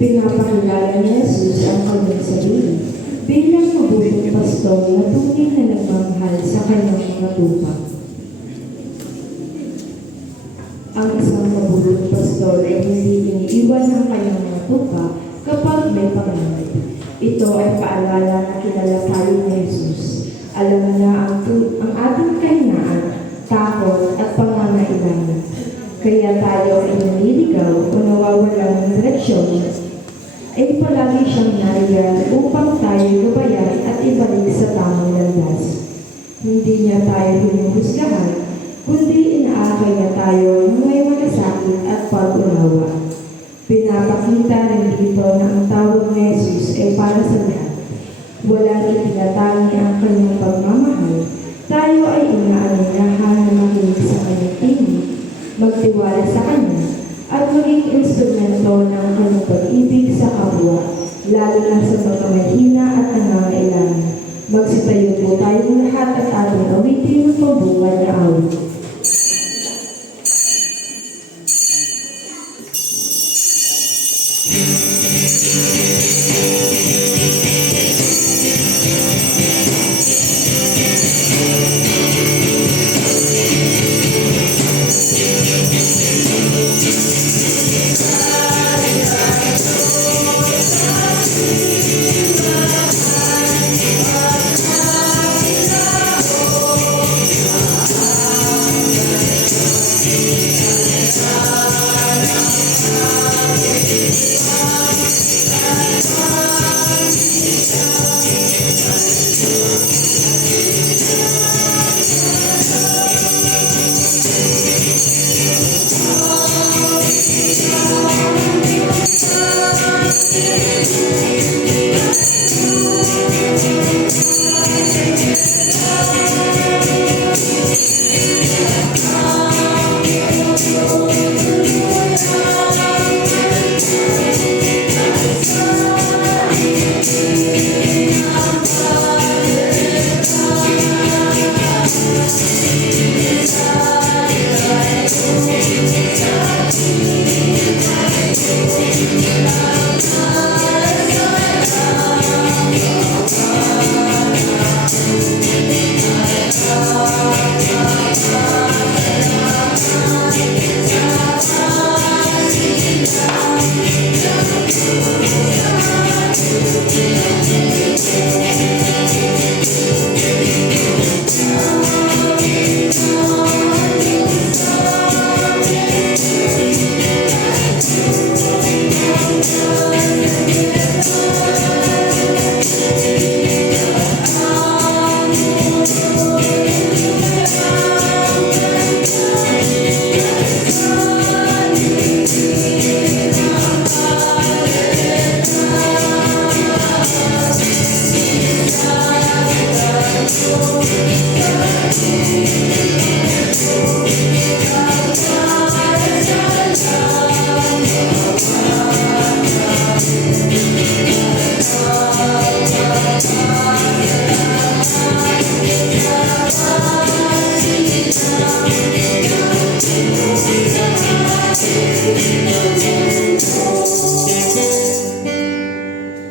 Pinapakilala ni Jesus ang kanyang sarili bilang mabuting pastor na tunay na nagmamahal sa kanyang mga tupa. Ang isang mabuting pastor ay hindi iniiwan ang kanyang mga tupa kapag may panganib. Ito ay paalala na kilala tayo ni Jesus. Alam niya ang ating kahinaan, takot at pangangailangan. Kaya tayo ay naniligaw o nawawalan ng direksyon, ay palagi siyang nariyan upang tayo gabayan at ibalik sa tamang landas. Hindi niya tayo hinuhusgahan, kundi inaakay niya tayo ng may malasakit at pag-unawa. Pinapakita rin dito na ang tawag ni Jesus ay para sa lahat. Walang itinatangi ang kanyang pagmamahal. Tayo ay inaanyayahan na makinig sa kanyang tinig, magtiwala sa kanya, at maging instrumento ng kanyang pag-ibig sa kapwa, lalo na sa mga mahina at nangangailangan. Magsitayo po tayong lahat at ating awitin ng pabungad na awit.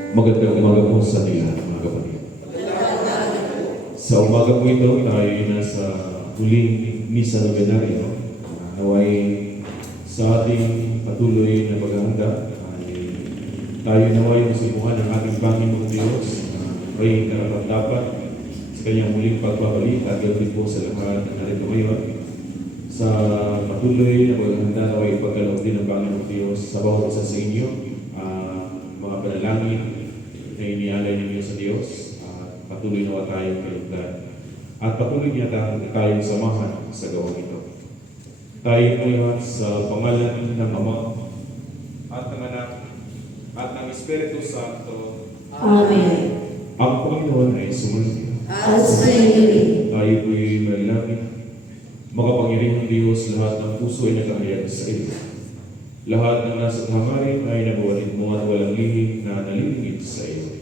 Magandang umaga po sa ating lahat, mga kapatid. Sa umaga po ito, tayo ay nasa huling misa novenario. Naway sa ating patuloy na paghahanda, tayo naway masimuhan ng ating Panginoong Diyos may karapat-dapat sa kanyang muling pagbabalik at gawin po sa lahat na narito ngayon. Sa patuloy na paghahanda, naway pagkaloob din ng Panginoong Diyos sa bawat isa sa inyo, mga panalangin na inialay ninyo sa Diyos, at patuloy na tayong kalugdan at patuloy niya tayong samahan sa gawang ito. Tayo ngayon sa pangalan ng Ama at ng Anak at ng Espiritu Santo. Amen. Ang Panginoon ay sumunod. At sa iyo, Tayo po'y manalangin. Makapangyarihang Diyos, lahat ng puso ay nakahayag sa iyo. Lahat ng nasa hangarin ay nabawalit mo at walang lihim na nalilingid sa iyo.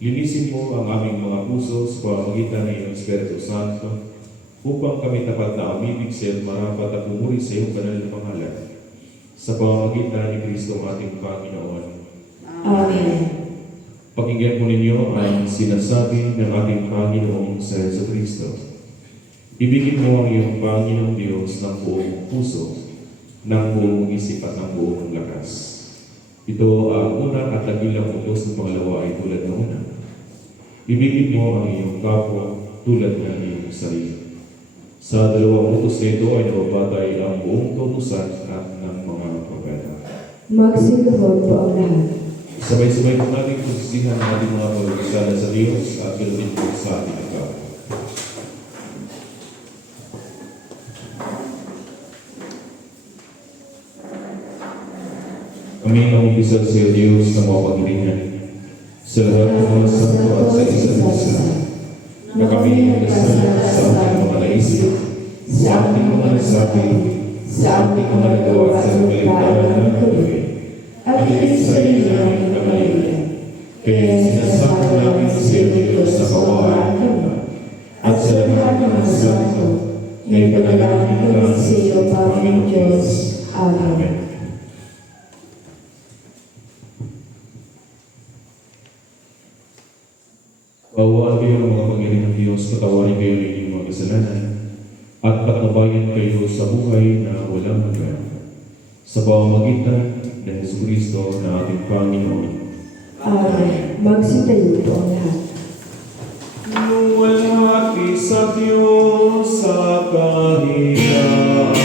Linisin mo ang aming mga puso sa pamamagitan ng iyong Espiritu Santo upang kami tapat na umibig sa iyo, marapat at pumuri sa iyong banal na pangalan. Sa pamamagitan ni Kristo ating Panginoon. Amen. Pakinggan po ninyo ang sinasabi ng ating Panginoong sa Jesucristo. Ibigin mo ang iyong Panginoong Diyos ng buong puso, ng buong isip at ng buong lakas. Ito ang unang at dakilang utos ng pangalawa ay tulad ng una. Ibigin mo ang iyong kapwa tulad ng iyong sarili. Sa dalawang utos na ito ay nababatay ang buong kautusan at ng mga propeta. Magsiluhod po ang lahat. Sabay-sabay po natin pagsisihan ang ating mga pagkakasala sa Diyos at ganoon din po sa ating kapwa. Kami ang umpisa sa iyo, Diyos, na mapaglingan sa lahat ng mga santo at sa isa't isa, na kami ang dasal sa ating mga naisip, sa ating mga nasabi, sa ating mga nagawa at sa kaligtaran ng kagabi, at higit sa iyo namin kamalian. Kaya sinasama namin sa iyo, Diyos, na kawahan kami, at sa lahat ng mga santo, may panalangin kami sa iyo, Panginoong Diyos. Amen. Pawaan kayo ng mga pangyari ng Diyos, patawarin kayo ng inyong mga kasalanan, at patnubayan kayo sa buhay na walang hanggan. Sa pamamagitan ng Jesucristo na ating Panginoon. Amen. Magsitayo po ang lahat. Luwalhati sa Diyos sa kahilingan.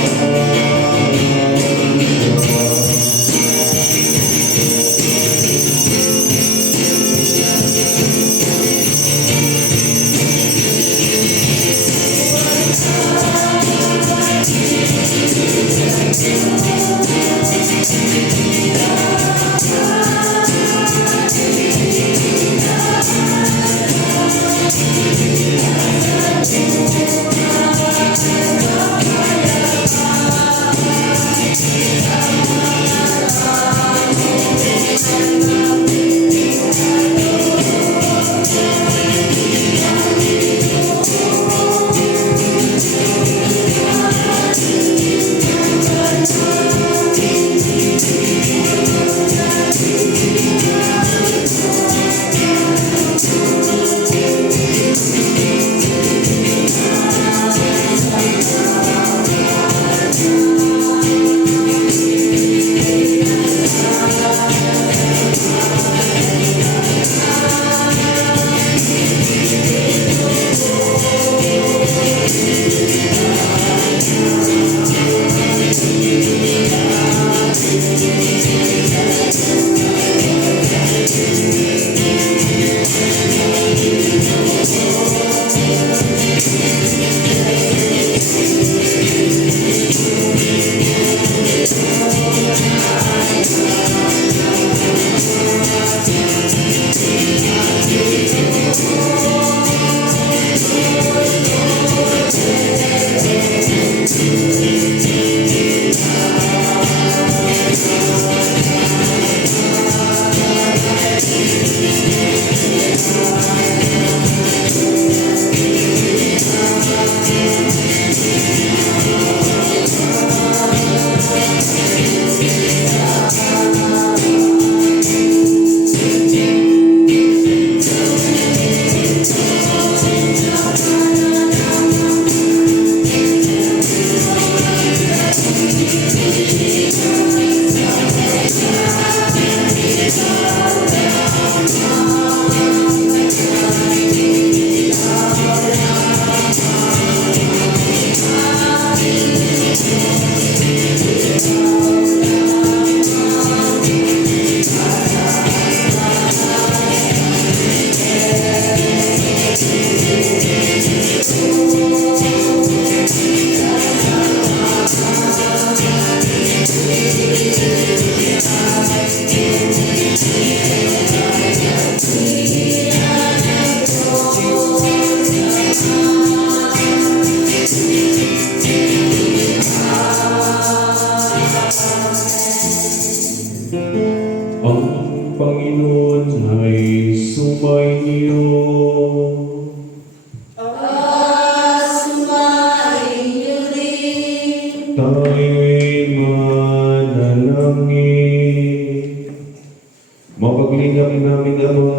Mangingap namin, Ama,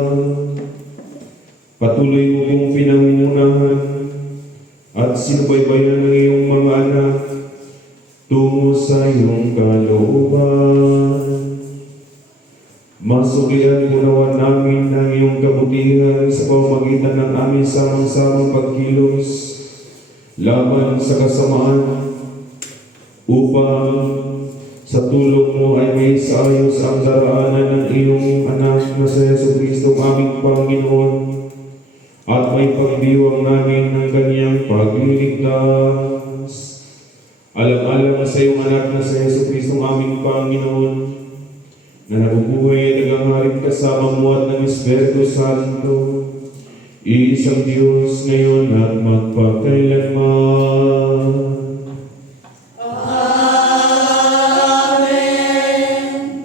patuloy mo kong pinangunahan at sinubaybayan ng iyong mga anak tungo sa iyong kalooban. Masuklian mo naman namin ng iyong kabutihan sa pamamagitan ng aming samang-samang pagkilos laban sa kasamaan, upang sa tulong mo ay may saayos ang daraanan ng iyong anak na sa Jesucristo aming Panginoon, at may pagdiwang namin ng kanyang pagliligtas. Alam-alam na sa iyong anak na sa Jesucristo aming Panginoon, na nabubuhay at naghaharin kasama mo at ng Espiritu Santo, iisang Diyos ngayon at magpakailanman.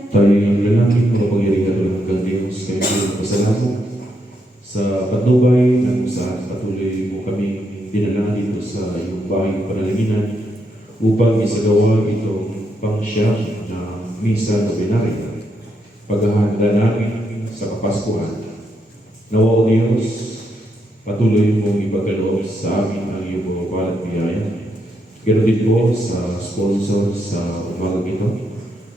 Tayo'y lalangin o pangyari hanggang Diyos, kayo ay pasalamat sa patnubay ng saan patuloy mo kami dinala dito sa iyong bahay panalaginan upang isagawa itong pangsyam na misa novenaria, paghahanda namin sa Kapaskuhan. Nawa o Diyos, patuloy mong ipagkaloob sa amin ang iyong mababalat biyaya. Pero din po sa sponsor sa umagang ito,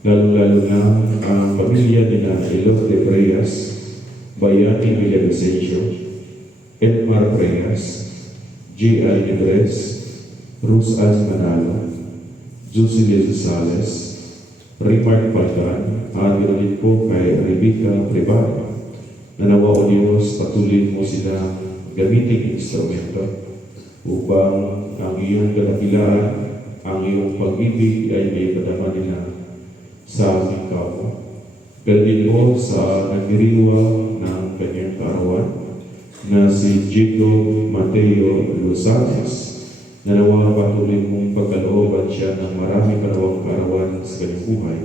lalo-lalo na ang pamilya nila Elote Preyas, Bayani Villavicencio, Edmar Preyas, J.I. Nedres, Ruz Ann Manalo, Jocelyn Gonzales, Rimar Palgan, at ginamit po kay Rebecca Privado. Nanawa o Diyos, patuloy mo sila gamiting instrumento upang ang iyong kadakilaan, ang iyong pag-ibig ay may padama nila sa aming kapwa. Pero din po sa nagdiriwang ng kanyang kaarawan na si Jigo Mateo Rosales, nanawa patuloy mong pagkalooban siya ng marami panawang kaarawan sa kanyang buhay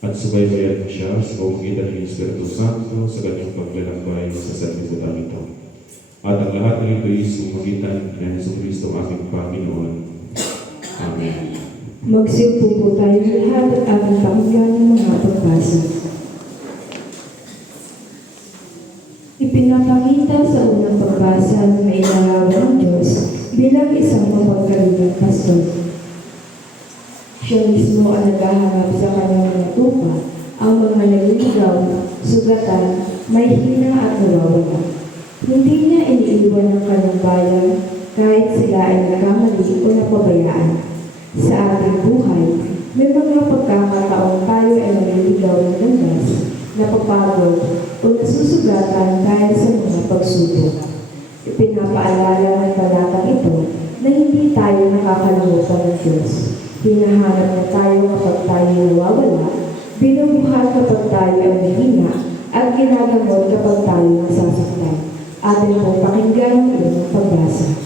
at subaybayan mo siya sa pamamagitan ng Espiritu Santo sa kanyang paglalakbay sa sanlibutan ito. At ang lahat ng ito ay sumagitan ng Jesucristo aming Panginoon. Amen. Magsiupo po tayo lahat at ating pakinggan ng mga pagbasa. Ipinapakita sa unang pagbasa na may inarawan ng Diyos bilang isang mapagkaligang pastor. Siya mismo ang naghahanap sa kanyang mga tupa, ang mga naliligaw, sugatan, may hina at nawawala. Hindi niya iniiwan ng kanyang bayan kahit sila ay nagkamali o napabayaan. Sa ating buhay, may mga pagkakataong tayo ay naliligaw ng landas, napapagod o nasusugatan dahil sa mga pagsubok. Ipinapaalala ng talatang ito na hindi tayo nakakalimutan ng Diyos. Hinahanap na tayo kapag tayo nawawala, binubuhat kapag tayo ay nahina, at ginagamot kapag tayo nasasaktan. Atin pong pakinggan ang unang pagbasa.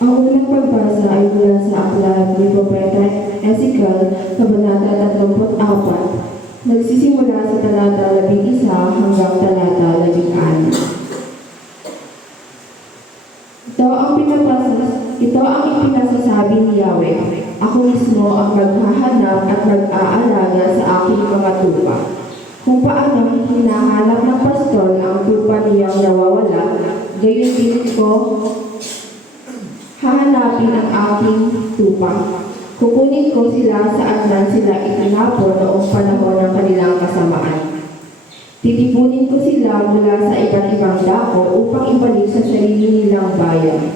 Ang unang pagbasa ay mula sa aklat ni Propeta Ezekiel, Kabanata 34, nagsisimula sa talata 11 hanggang talata 16. Ito ang ipinasasabi ni Yahweh. Ako mismo ang maghahanap at mag-aalaga sa aking mga tupa. Kung paano hinahanap ng pastor ang tupa niyang nawawala, gayon din ko hahanapin ang aking tupa. Kukunin ko sila saan man sila itinapon noong panahon ng kanilang kasamaan. Titipunin ko sila mula sa iba't ibang dako upang ibalik sa sarili nilang bayan.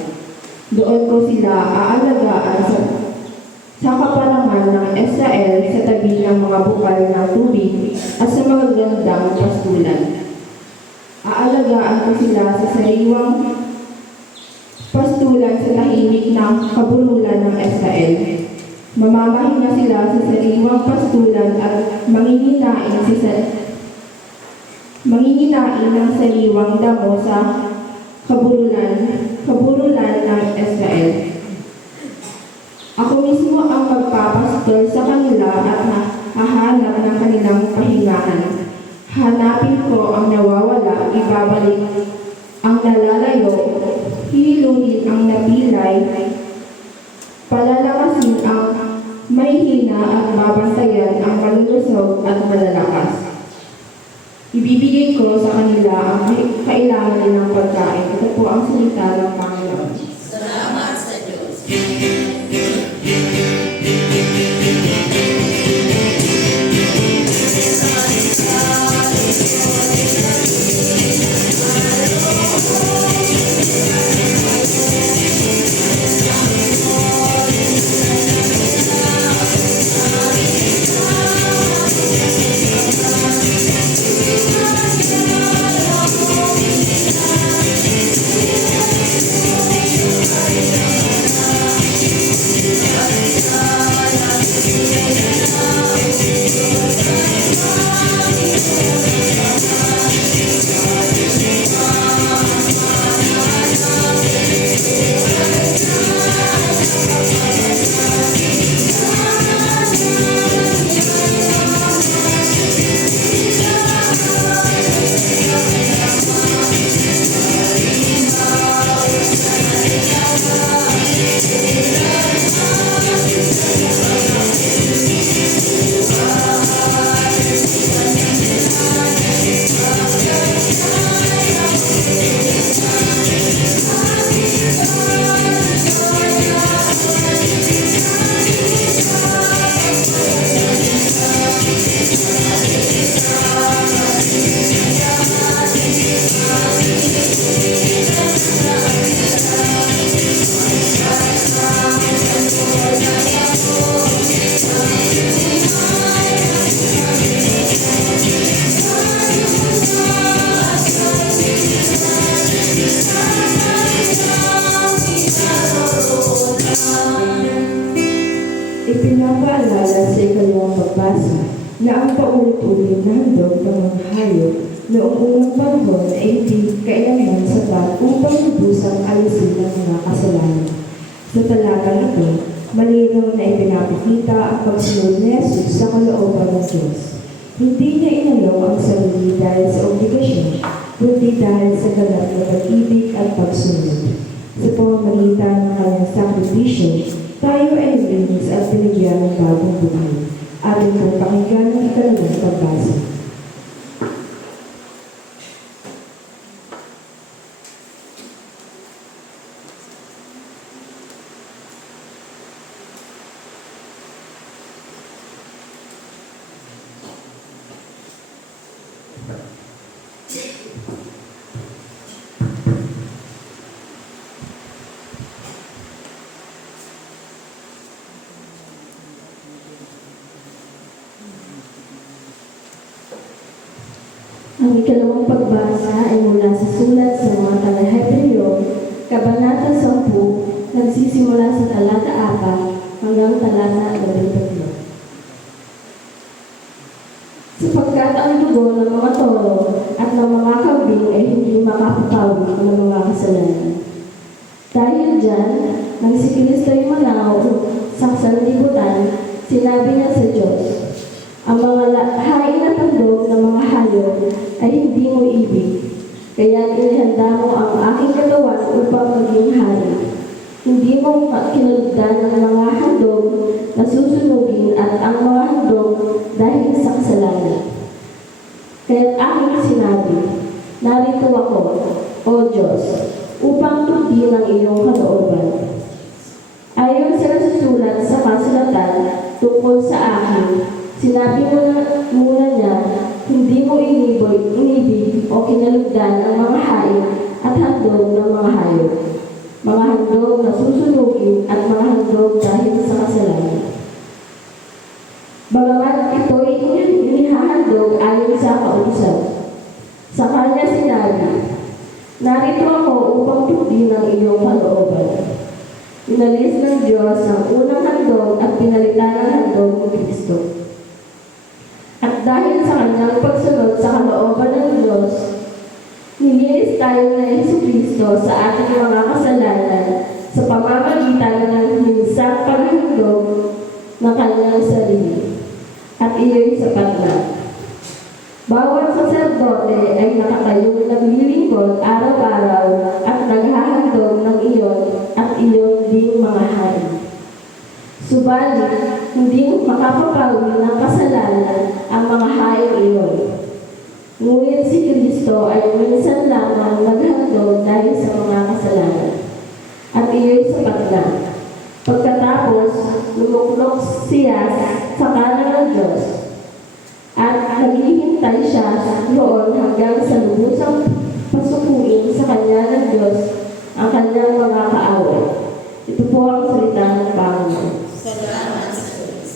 Doon ko sila aalagaan sa kaparangan ng Israel sa tabi ng mga bukal ng tubig at sa mga gandang pastulan. Aalagaan ko sila sa sariwang pastulan sa tahimik ng kabululan ng Israel. Mamamahinga sila sa sariwang pastulan at manginginain ng sariwang damo sa kabululan ng Israel. magpastol sa kanila at hahanap ng kanilang pahingahan. Hanapin ko ang nawawala, ibabalik ang nalalayo, hihiluhin ang napilay, palalakasin ang may hina at babantayan ang malulusog at malalakas. Ibibigay ko sa kanila ang kailangan nilang pagkain. Ito po ang salita ng Panginoon. Salamat sa Diyos. Ipinapaalala sa ikalawang pagbasa na ang paulit-ulit na handog ng mga hayop noong unang panahon ay hindi kailanman sapat upang lubusang alisin ang mga kasalanan. Sa talatang ito, malinaw na ipinapakita ang pagsunod ni Jesus sa kalooban ng Diyos. Hindi niya inalaw ang sarili dahil sa obligasyon, kundi dahil sa ganap na pag-ibig at pagsunod. Sa pamamagitan ng kanyang sakripisyo, tayo ay nilinis at binigyan ng bagong buhay. Ating pong pakinggan ng ikalawang pagbasa. Ang ikalawang pagbasa ay mula sa sulat sa mga taga-Hebreo, Kabanata 10, nagsisimula sa talata 4 hanggang talata 13. Sapagkat ang dugo ng mga toro at ng mga kambing ay hindi makakapawid ng mga kasalanan. Dahil dyan, nang si Kristo'y manaw sa sanlibutan, sinabi niya sa Diyos, ang mga hain at handog ng mga hayop ay hindi mo ibig. Kaya inihanda mo ang aking katawan upang maging hari. Hindi mo kinulugdan ang mga handog na susunugin at ang mga handog dahil sa kasalanan. Kaya't aking sinabi, narito ako, O Diyos, upang tugin ang iyong kalooban. Ayon sa nasusulat sa kasulatan tungkol sa akin, sinabi mo na muna niya, hindi mo inibig o kinalugdan ang mga hayop at handog ng mga hayop, mga handog na susunugin at mga handog dahil sa kasalanan. Bagamat ito'y inihahandog ayon sa kausap. Sa kanya sinabi, narito ako upang tugin ang iyong kalooban. Inalis ng Diyos ang unang handog at pinalitan ng handog ni Kristo. At dahil sa kanyang pagsunod sa kalooban ng Diyos, nilinis tayo na Jesucristo sa ating mga kasalanan sa pamamagitan ng minsang paghandog ng kanyang sarili. At iyo'y sapat na. Bawat saserdote ay nakatayong naglilingkod araw-araw at naghahandog ng iyon at iyon ding mga hari. Subalit, hindi makapapawi ng kasalanan ang mga haing iyon. Ngunit si Kristo ay minsan lamang naghandog dahil sa mga kasalanan. At iyo'y sapat na. Pagkatapos, lumuklok siya sa kanan ng Diyos at naghihintay siya roon hanggang sa lubusang pasukuin sa kanya ng Diyos ang kanyang mga kaaway. Ito po ang salita ng Panginoon. Salamat sa Diyos.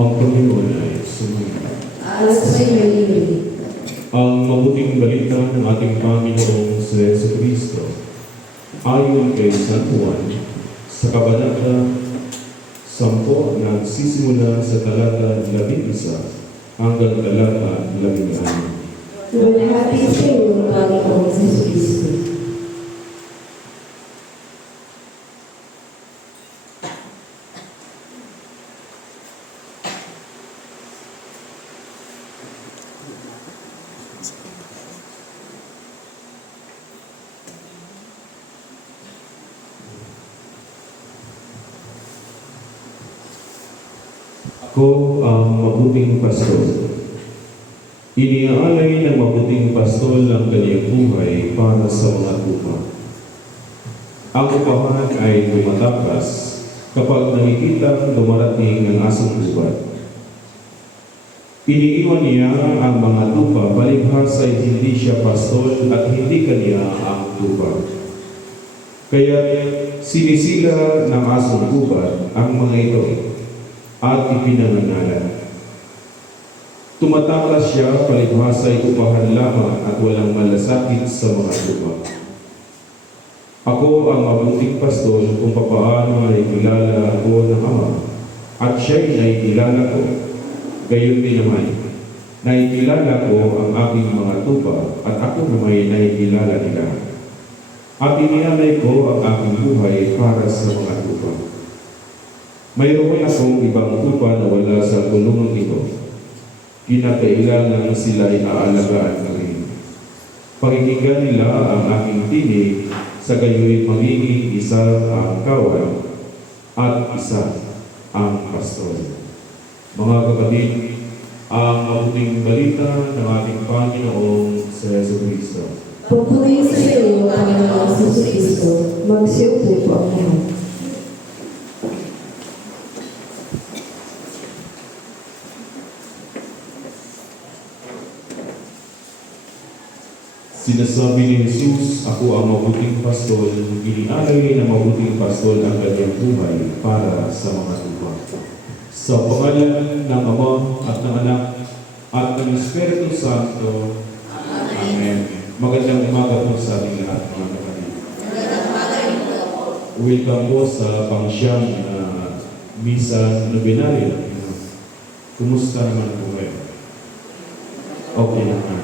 Ang Panginoon ay sumayin. Alas sa iyo, Lili. Ang mabuting balita ng ating Panginoong si Jesucristo ayon kay San Juan sa Kabanata 10 na nagsisimula sa talata 11 hanggang talata 16. Luwalhati sa iyo, Panginoong Jesucristo. Ako ang mabuting pastol. Iniaalay ng mabuting pastol ang kanyang buhay para sa mga tupa. Ang upahan ay tumatakas kapag nakikita dumarating ang asong gubat. Iniiwan niya ang mga tupa palibhas ay hindi siya pastol at hindi kanya ang tupa. Kaya sinisila ng asong gubat ang mga ito at ipinangangalan. Tumatakas siya palibhas ay upahan lamang at walang malasakit sa mga tupa. Ako ang mabuting pastol kung papaano ay kilala ako ng Ama at siya'y naikilala ko. Gayon din naman, naikilala ko ang aking mga tupa at ako naman ay naikilala nila. At inialay ko ang aking buhay para sa mga tupa. Mayroon akong ibang tupa na wala sa kulungan ito. Kinakailangan sila ay aalagaan na rin. Pakikinggan nila ang aking tinig sa gayoy magiging isa ang kawan at isa ang pastol. Mga kapatid, ang mabuting balita ng ating Panginoong sa Jesucristo. Pupuri sa iyo, Panginoon Jesucristo. Magsiupo po ang lahat. Sinasabi ni Jesus, ako ang mabuting pastol, inialay na mabuting pastol ang kanyang buhay para sa mga tupa. Sa pangalan ng Ama at ng Anak at ng Espiritu Santo. Amen. Magandang umaga po sa ating lahat, mga kapatid. Welcome po sa pangsyam na Misa Novenaria. Kumusta naman po kayo? Okay naman.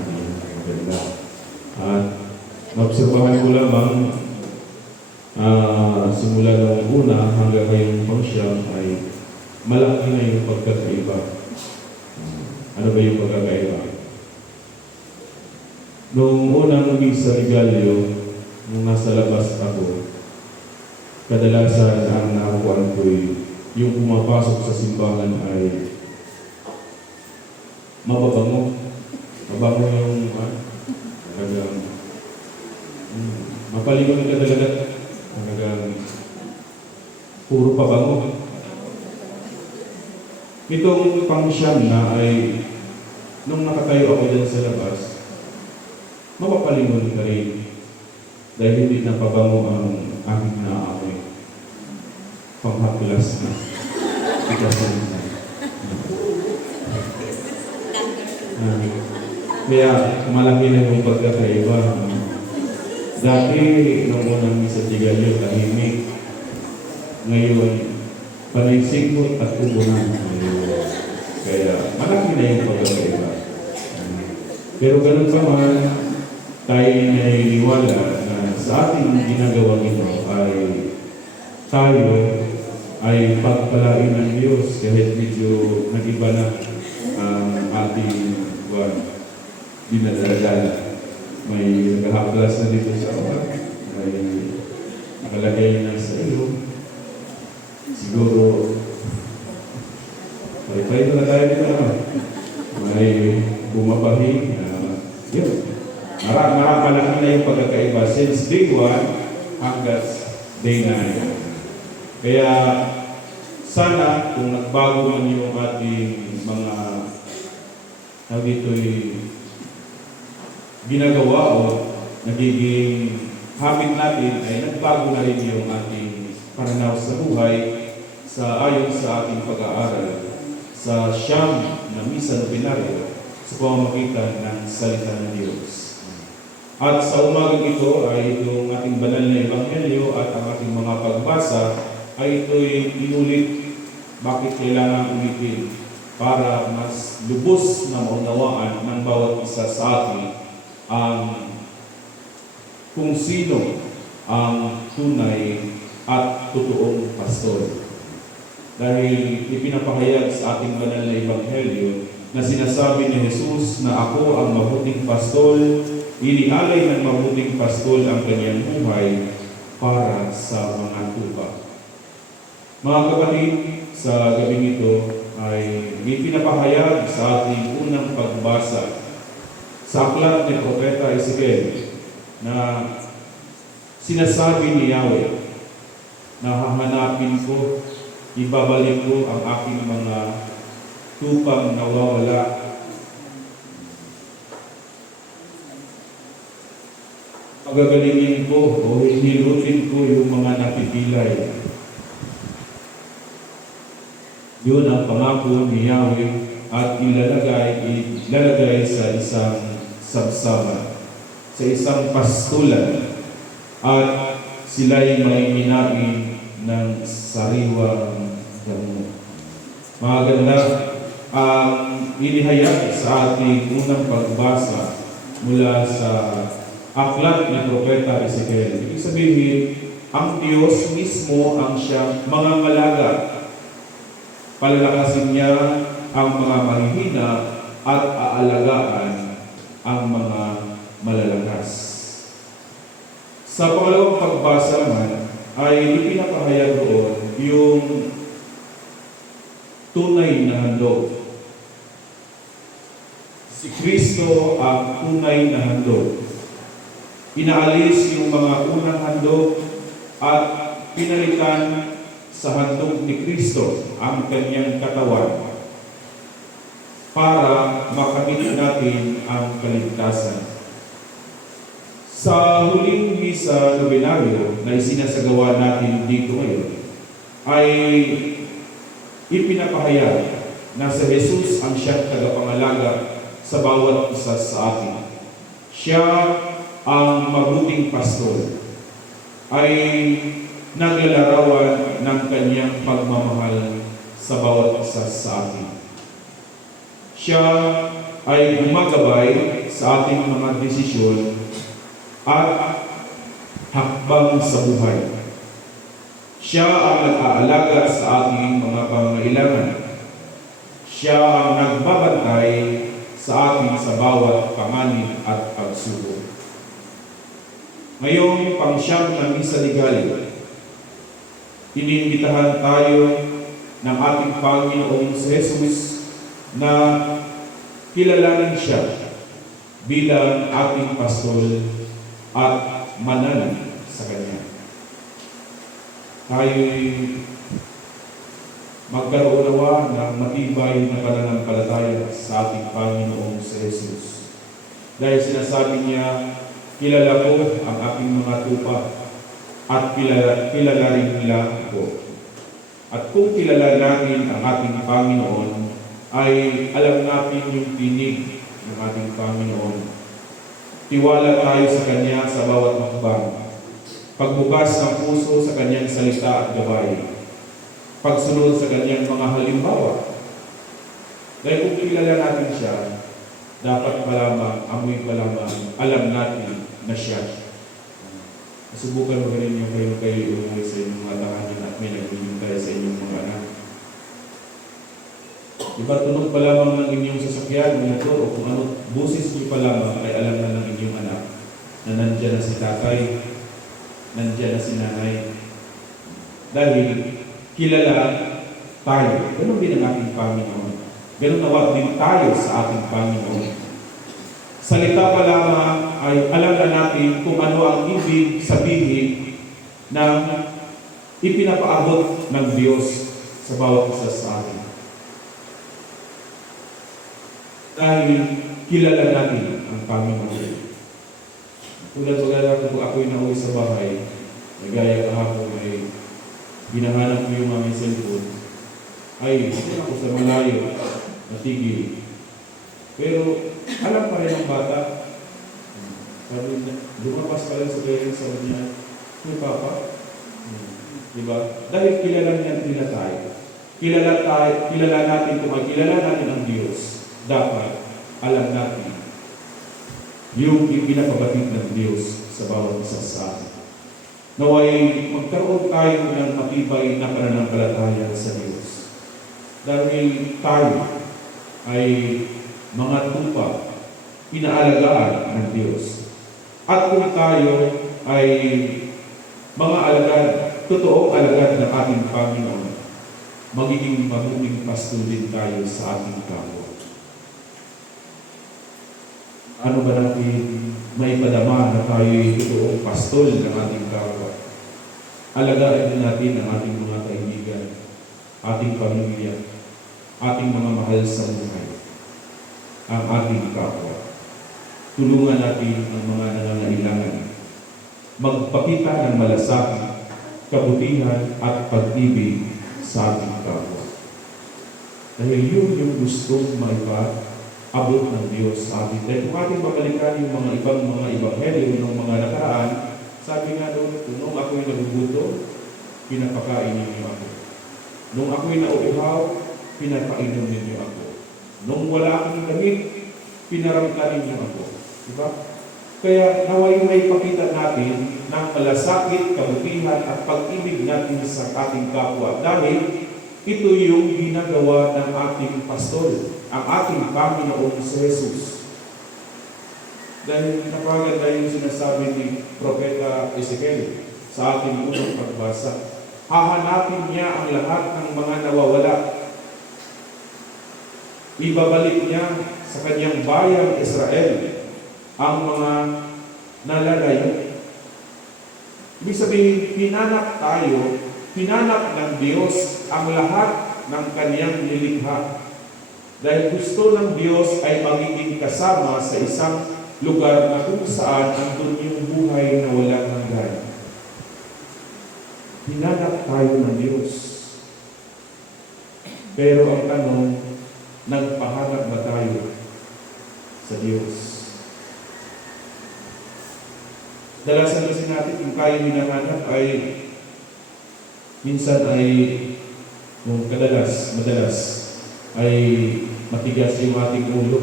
Maganda. At maobserbahan ko lamang simula ng una hanggang ngayong pangsyam ay malaki na yung pagkakaiba. Ano ba yung pagkakaiba? Noong unang misa regalyo, nung nasa labas ako, kadalasan ang nakukuhan ko yung pumapasok sa simbahan ay mababango. Mabango yung talagang mapaligon ka talaga. Talagang puro pabango. Itong pangsyam na ay nung nakatayo ako dyan sa labas, mapapalingon ka rin dahil hindi na pabango ang aking naaamoy. Panghaplas na. Ikasan na. Kaya malaki na yung pagkakaiba. Dati, nung unang misa Tigalyo, tahimik. Ngayon, panay sigot at kubunan. Kaya malaki na yung pagkakaiba. Pero ganun pa man, tayo naniniwala na sa ating ginagawa ito ay tayo ay pagpalain ng Diyos kahit medyo nag-iba na ang ating dinadala. May nakahaplas na dito sa oras, may nakalagay na sa iyo. Siguro, pare-pare na tayo dito. May bumabahi. Yun. Malaki na yung pagkakaiba since day 1 hanggang day 9. Kaya sana kung nagbago man yung ating mga dito'y ginagawa o nagiging habit natin ay nagbago na rin yung ating pananaw sa buhay ayon sa ating pag-aaral sa siyam na Misa Novenaria sa pamamagitan ng salita ng Diyos. At sa umagang ito ay itong ating banal na Ebanghelyo at ang ating mga pagbasa ay ito'y inulit. Bakit kailangan ulitin? Para mas lubos na maunawaan ng bawat isa sa atin ang kung sino ang tunay at totoong pastor. Dahil ipinapahayag sa ating banal na Ebanghelyo na sinasabi ni Jesus na ako ang mabuting pastol, inialay ng mabuting pastol ang kanyang buhay para sa mga tupa. Mga kapatid, sa gabing ito ay ipinapahayag sa ating unang pagbasa sa aklat ni Propeta Ezekiel na sinasabi ni Yahweh na hahanapin ko, ibabalik ko ang aking mga tupang nawawala. Pagagalingin ko o hihilutin ko yung mga napipilay. Yun ang pangako ni Yahweh at ilalagay sa isang sabsaban, sa isang pastulan, at sila'y may hinain ng sariwang damo. Maganda ang inihayag sa ating unang pagbasa mula sa aklat ni Propeta Ezekiel. Ibig sabihin, ang Diyos mismo ang siyang mangangalaga. Palalakasin niya ang mga mahihina at aalagaan ang mga malalakas. Sa pangalawang pagbasa naman ay ipinapahayag doon yung tunay na handog. Si Kristo ang tunay na handog. Inaalis yung mga unang handog at pinalitan sa handog ni Kristo ang kanyang katawan para makamit natin ang kaligtasan. Sa huling misa nobenaryo na isinasagawa natin dito ngayon ay ipinapahayag na si Jesus ang siyang tagapangalaga sa bawat isa sa atin. Siya ang mabuting pastor ay naglalarawan ng kanyang pagmamahal sa bawat isa sa atin. Siya ay gumagabay sa ating mga desisyon at hakbang sa buhay. Siya ang nag-aalaga sa ating mga pangangailangan. Siya ang nagbabantay sa atin sa bawat panganib at pagsubok. Ngayong pangsyam ng Misa Ligali, iniimbitahan tayo ng ating Panginoong si Jesus na kilalanin siya bilang ating pastol at manalig sa Kanya. Tayo'y magkaroon nawa ng matibay na pananampalataya sa ating Panginoong si Jesus. Dahil sinasabi niya, kilala ko ang aking mga tupa at kilala rin nila ako. At kung kilala natin ang ating Panginoon, ay alam natin yung tinig ng ating Panginoon. Tiwala tayo sa Kanya sa bawat hakbang. Pagbukas ng puso sa Kanyang salita at gabay. Pagsunod sa Kanyang mga halimbawa. Dahil kung kilala natin siya, dapat pa lamang, amoy pa lamang, alam natin na siya. Subukan mo rin yung kayo umuwi sa inyong mga tahanan at may nagbibintay sa inyong mga anak. Diba tunog pa lamang ng inyong sasakyan, motor, o kung ano, busis niyo pa lamang ay alam na ng inyong anak na nandiyan na si tatay, nandiyan na si nanay. Dahil kilala tayo. Ganon din ang ating Panginoon. Ganon nawag din tayo sa ating Panginoon. Salita pa lamang ay alam na natin kung ano ang ibig sabihin na ipinapaabot ng Diyos sa bawat isa sa atin. Dahil kilala natin ang Panginoon. Tulad pag-alala ko ako'y nauwi sa bahay, nagaya kahapon ay binahanap ko yung mga cellphone, ay ako sa malayo, natigil. Pero alam pa rin ang bata. Sabi niya, lumabas pa rin sa parents, sabi niya, "Hey, Papa." Diba? Dahil kilala nila tayo. Kilala natin kung kilala natin ang Diyos. Dapat alam natin yung ipinapabatid ng Diyos sa bawat isa sa atin. Naway magkaroon tayo ng matibay na pananampalataya sa Diyos. Dahil tayo ay mga tupa, inaalagaan ng Diyos. At kung tayo ay mga alagad, totoong alagad ng ating Panginoon, magiging mabuting pasto din tayo sa ating kapwa. Ano ba natin may padama na tayo'y totoong pastol ng ating kapwa? Alagaan din natin ang ating mga kaibigan, ating pamilya, ating mga mahal sa buhay, ang ating kapwa. Tulungan natin ang mga nangangailangan. Magpakita ng malasakit, kabutihan at pag-ibig sa ating kapwa. Dahil yun yung gustong maipaabot ng Diyos sa atin. Dahil kung ating babalikan yung mga ibang mga ebanghelyo ng mga nakaraan, sabi nga doon, nung ako'y nagugutom, pinapakain ninyo ako. Nung ako'y nauuhaw, pinapainom ninyo ako. Nung wala akong damit, pinaramta ninyo ako. Diba? Kaya naway may pakita natin ng malasakit, kabutihan at pag-ibig natin sa ating kapwa. Dahil ito yung ginagawa ng ating pastor, ang ating Panginoong si Jesus. Dahil napakaganda yung sinasabi ni Propeta Ezekiel sa ating unang pagbasa. Hahanapin niya ang lahat ng mga nawawala. Ibabalik niya sa kanyang bayang Israel ang mga nalalayo. Ibig sabihin, pinanap tayo, pinanap ng Diyos ang lahat ng kanyang nilikha. Dahil gusto ng Diyos ay magiging kasama sa isang lugar na kung saan andun yung buhay na walang hanggan. Hinanap tayo ng Diyos. Pero ang tanong, nagpahanap ba tayo sa Diyos? Dalasan kasi natin, kung tayo hinahanap ay minsan ay, kung madalas, ay matigas yung ating ulo.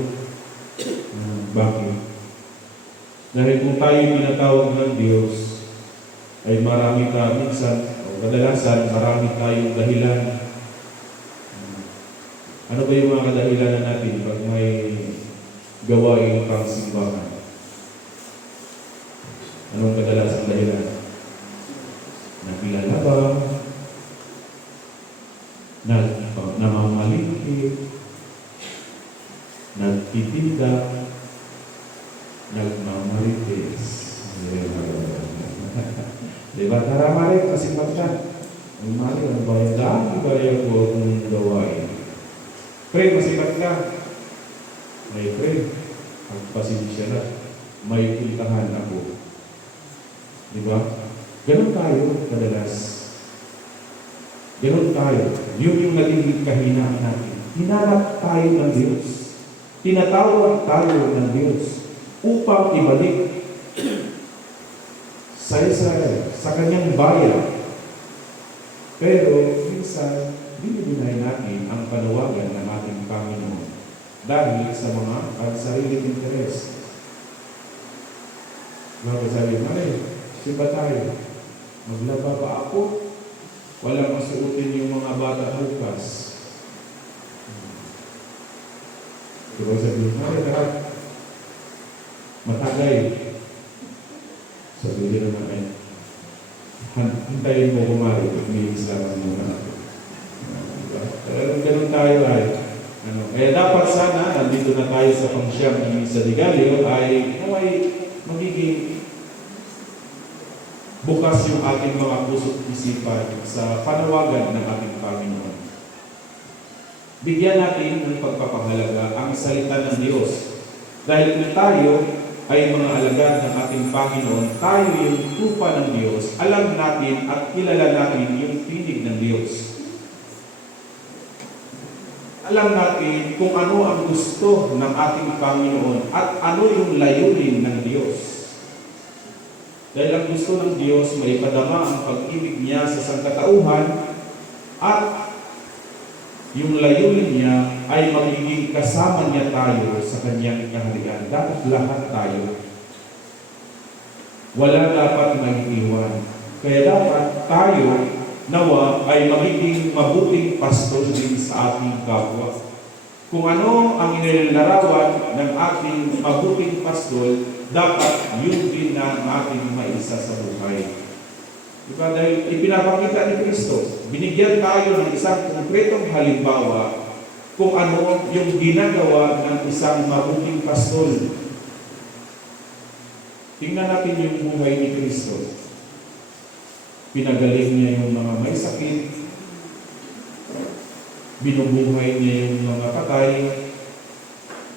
Bakit? Dahil kung tayo tinatawag ng Diyos, ay marami minsan, o kadalasan, marami tayong dahilan. Ano ba yung mga kadahilanan natin pag may gawain pang simbahan? Anong kadalasang dahilan? Naglalaba, namamalingki, nagtitinda, nagmamarites. Diba? Tara rin, kasi magka. Ang mali, ang bayad lang, bayad ko kung gawain. Pre, masipat ka. May pre, ang pasensya na. May puntahan ako. Diba? Ganon tayo, kadalas. Ganon tayo. Yun yung naging kahinaan natin. Hinanap tayo ng Diyos. Tinatawag tayo ng Diyos upang ibalik sa Israel, sa kanyang bayan. Pero minsan, dinidinay natin ang panawagan ng ating Panginoon dahil sa mga pansariling interes. Mga sabi, simba tayo. Maglaba ba ako? Walang masuotin yung mga bata bukas. Diba sabi, tara. Matagay. Sabi din naman, hintayin mo kumari, may islaman mo na ako. Talagang ganun tayo ay. Kaya dapat sana, nandito na tayo sa pangsyam ng Misa de Gallo, ay magiging bukas yung ating mga puso't isipan sa panawagan ng ating Panginoon. Bigyan natin ng pagpapahalaga ang salita ng Diyos. Dahil kung tayo ay mga alagad ng ating Panginoon, tayo yung tupa ng Diyos, alam natin at kilala natin yung tinig ng Diyos. Alam natin kung ano ang gusto ng ating Panginoon at ano yung layunin ng Diyos. Dahil ang gusto ng Diyos, maipadama ang pag-ibig niya sa sangkatauhan at yung layunin niya ay magiging kasama niya tayo sa kanyang kaharian. Dapat lahat tayo. Wala dapat maiiwan. Kaya dapat tayo nawa ay magiging mabuting pastor din sa ating kapwa. Kung ano ang inilalarawan ng ating mabuting pastor, dapat yun din ang ating maisa sa buhay. Diba? Dahil ipinapakita ni Kristo, binigyan tayo ng isang konkretong halimbawa kung ano yung ginagawa ng isang mabuting pastor. Tingnan natin yung buhay ni Kristo. Pinagaling niya yung mga may sakit, binubuhay niya yung mga patay,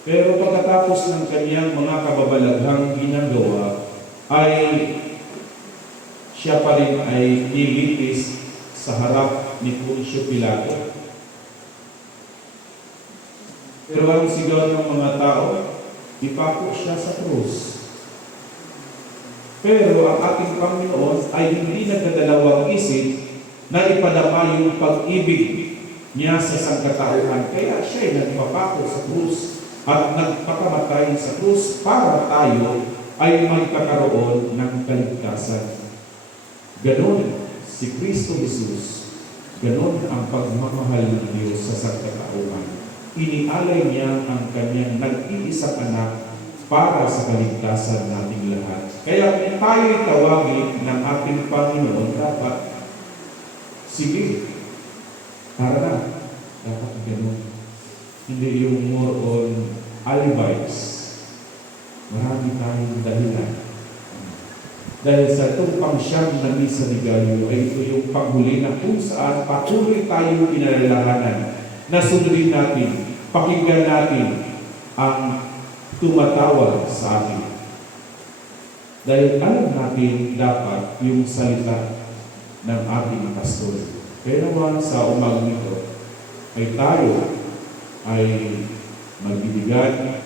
pero pagkatapos ng kanyang mga kababalaghang ginagawa, ay siya pa rin ay nilitis sa harap ni Poncio Pilato. Pero ang sigaw ng mga tao, ipako siya sa krus. Pero ang ating Panginoon ay hindi nagdadalawang isip na ipadama yung pag-ibig niya sa sangkatauhan. Kaya siya ay nagpapako sa krus at nagpakamatay sa krus para tayo ay magkakaroon ng kaligtasan. Ganon si Kristo Jesus. Ganon ang pagmamahal ng Diyos sa sangkatauhan. Inialay niya ang kanyang nag-iisang anak para sa kaligtasan nating lahat. Kaya kung tayo'y tawagin ng ating Panginoon, dapat, sige, tara na. Dapat ganun. Hindi yung more on alibis. Marami tayong dahilan. Dahil sa itong pangsyam na misa ni Gallo ay ito yung paghuli na kung saan patuloy tayong pinalalahanan na sundin natin, pakinggan natin ang tumatawag sa atin. Dahil alam natin dapat yung salita ng ating pastor. Kaya naman sa umagang ito ay tayo ay magbibigan,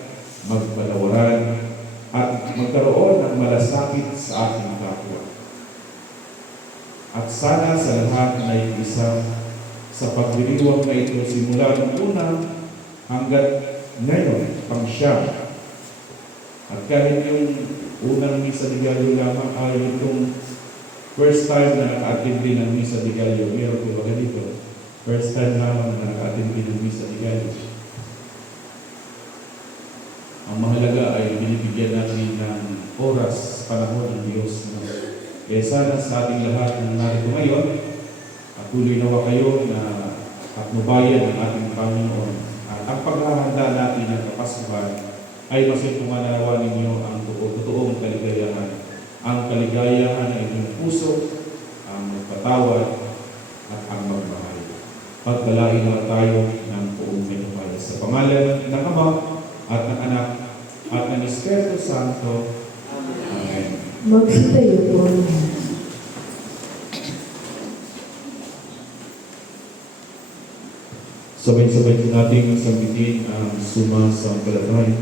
magpatawaran, at magkaroon ng malasakit sa ating kapwa. At sana sa lahat na isa sa pagdiriwang na ito simula ng una hanggat ngayon, pangsyam. At kahit yung unang misa de Gallo lamang ay itong first time na naka-attend din ng misa de Gallo, meron ko ba ganito? First time lamang na naka-attend din ng misa de Gallo. Ang mahalaga ay binibigyan natin ng oras, panahon ng Diyos. Kaya sana sa ating lahat na narito ngayon, at tuloy nawa kayo na patnubayan ng ating Panginoon. At ang paghahanda natin ng Kapaskuhan ay masipumanawa ninyo ang totoong kaligayahan. Ang kaligayahan ng inyong puso, ang magpatawad, at ang magmahal. Pagpalain naman tayo ng buong minumay. Sa pangalan ng Ama, at ng Anak, at ng Espiritu Santo. Amen. Magsitayo po. Sabay-sabay din natin sambitin ang sumasampalataya.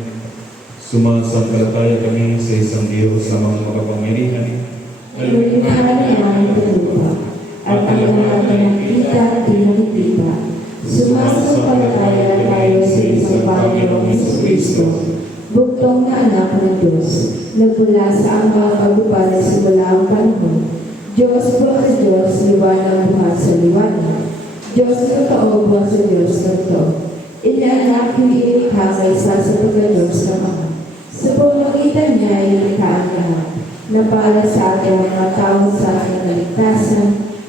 Sumasampalataya kami sa isang Diyos sa mga makapangyarihan. Lumikha ng langit at lupa, at ang lahat na nakita at di nakikita. Sumasampalataya tayo sa isang Panginoong Jesucristo, bugtong na anak ng Diyos, nagmula sa Ama pagupad simula ang panahon. Diyos buhat sa Diyos, liwanag buhat sa liwanag. Diyos na totoo buhat sa Diyos na totoo. Inaanak hindi inikha kaysa sa pagka-Diyos ng Ama. Sa pamamagitan niya ay inikha ang lahat, na para sa ating mga tao sa ating kaligtasan,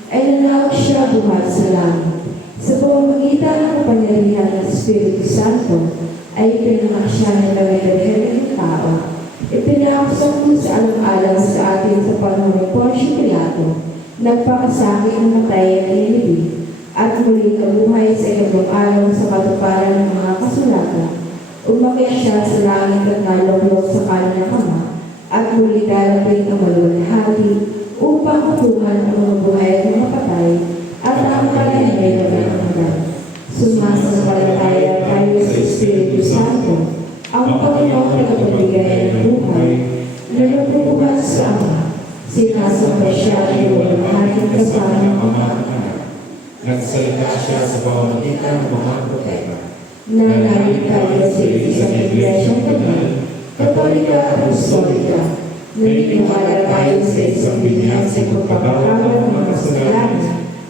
ay nanawag siya buhat sa langit. Sa pamamagitan ng kapangyarihan ng Espiritu Santo, ay ipinamak siya ng nagagalihan ng tao. Ipinakasang sa alang-alang sa atin sa panahon ng Poncio Pilato, nagpakasakit ng matay at inibig, at muli nabuhay sa ikatlong araw sa katuparan ng mga kasulatan. Umakyat siya sa langit at naluklok sa kanan ng Ama, at muli darating ang maluwalhati upang kukuhan ang mga buhay at mga patay, at ang palanay na hanggan. Sumasampalataya tayo sa Espiritu Santo, ang Panginoong tagapagbigay ng buhay, na nagbubuhat sa Ama. Sinasamba siya ay walang kasama ng Ama. Nagsalita siya sa pamamagitan ng mga propeta. Nanalig tayo sa isang iglesyang banal, Katolika at Apostolika. Naniniwala tayo sa isang binyag sa pagpapakawa ng mga kasalanan,